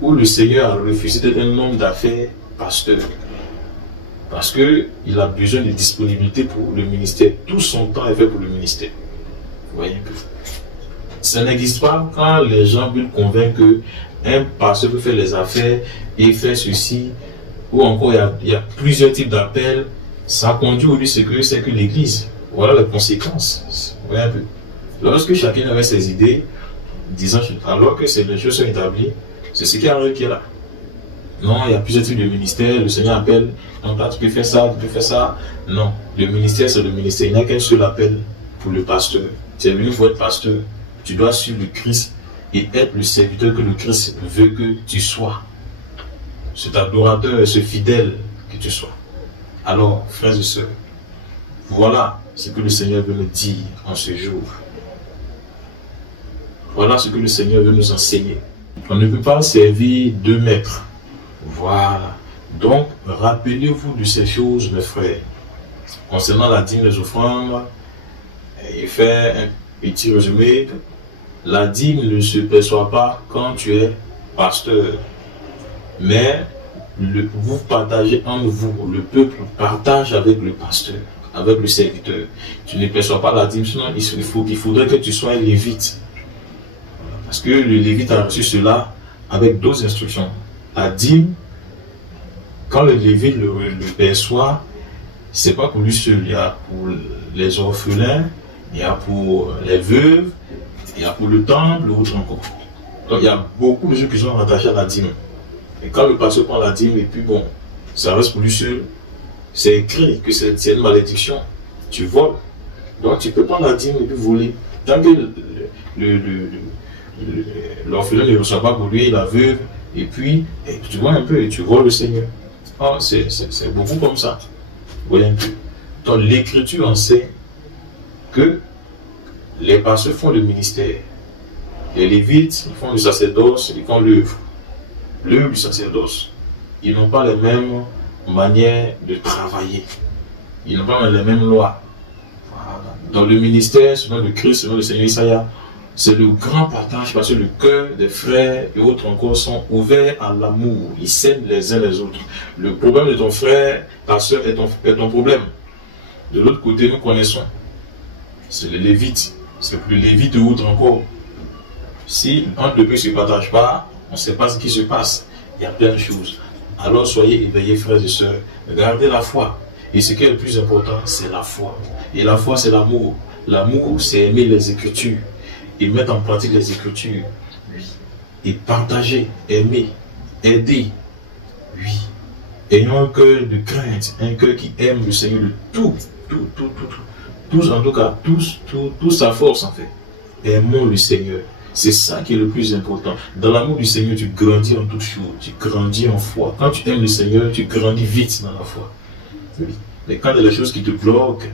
où le Seigneur a refusé d'être un homme d'affaires pasteur. Parce qu'il a besoin de disponibilité pour le ministère. Tout son temps est fait pour le ministère. Vous voyez un peu. Ça n'existe pas quand les gens veulent convaincre qu'un pasteur peut faire les affaires et faire ceci, ou encore il y a plusieurs types d'appels. Ça conduit au lieu c'est que l'Église. Voilà les conséquences. Vous voyez un peu. Lorsque chacun avait ses idées, disant alors que les choses sont établies, c'est ce qui arrive qui est là. Non, il y a plusieurs types de ministères, le Seigneur appelle, non, là, tu peux faire ça, tu peux faire ça. Non, le ministère, c'est le ministère. Il n'y a qu'un seul appel pour le pasteur. Tu es venu pour être pasteur, tu dois suivre le Christ et être le serviteur que le Christ veut que tu sois. Cet adorateur, ce fidèle que tu sois. Alors, frères et sœurs, voilà ce que le Seigneur veut nous dire en ce jour. Voilà ce que le Seigneur veut nous enseigner. On ne peut pas servir deux maîtres. Voilà. Donc, rappelez-vous de ces choses, mes frères. Concernant la dîme des offrandes, il fait un petit résumé. La dîme ne se perçoit pas quand tu es pasteur. Mais vous partagez entre vous. Le peuple partage avec le pasteur, avec le serviteur. Tu ne perçois pas la dîme, sinon il faudrait que tu sois un lévite. Parce que le lévite a reçu cela avec d'autres instructions. La dîme, quand le Lévite le perçoit, c'est pas pour lui seul, il y a pour les orphelins, il y a pour les veuves, il y a pour le temple, l'autre encore. Donc il y a beaucoup de gens qui sont rattachés à la dîme. Et quand le pasteur prend la dîme, et puis bon, ça reste pour lui seul, c'est écrit que c'est une malédiction. Tu voles. Donc tu peux prendre la dîme et puis voler. Tant que l'orphelin ne reçoit pas pour lui, la veuve, et puis tu vois un peu, et tu voles le Seigneur. Oh, c'est beaucoup comme ça. Voilà un peu. Donc l'écriture enseigne que les pasteurs font le ministère. Les lévites, ils font le sacerdoce, ils font l'œuvre du sacerdoce. Ils n'ont pas les mêmes manières de travailler. Ils n'ont pas les mêmes lois. Voilà. Dans le ministère, selon le Christ, selon le Seigneur Isaïe, c'est le grand partage parce que le cœur des frères et autres encore sont ouverts à l'amour. Ils s'aiment les uns les autres. Le problème de ton frère, ta soeur est ton problème. De l'autre côté, nous connaissons. C'est les Lévites. C'est plus les Lévites ou autres encore. Si un de ne se partage pas, on ne sait pas ce qui se passe. Il y a plein de choses. Alors soyez éveillés, frères et sœurs. Gardez la foi. Et ce qui est le plus important, c'est la foi. Et la foi, c'est l'amour. L'amour, c'est aimer les Écritures. Et mettre en pratique les Écritures. Oui. Et partager, aimer, aider. Oui. Ayons un cœur de crainte, un cœur qui aime le Seigneur de tout. Tous, en tout cas, tous sa force en fait. Aimons le Seigneur. C'est ça qui est le plus important. Dans l'amour du Seigneur, tu grandis en toutes choses. Tu grandis en foi. Quand tu aimes le Seigneur, tu grandis vite dans la foi. Oui. Mais quand il y a des choses qui te bloquent,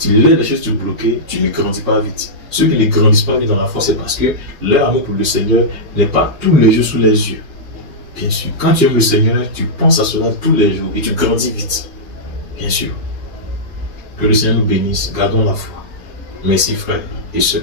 tu laisses les choses te bloquer, tu ne grandis pas vite. Ceux qui ne grandissent pas vite dans la foi, c'est parce que leur amour pour le Seigneur n'est pas tous les jours sous les yeux. Bien sûr, quand tu aimes le Seigneur, tu penses à cela tous les jours et tu grandis vite. Bien sûr. Que le Seigneur nous bénisse. Gardons la foi. Merci frères et sœurs.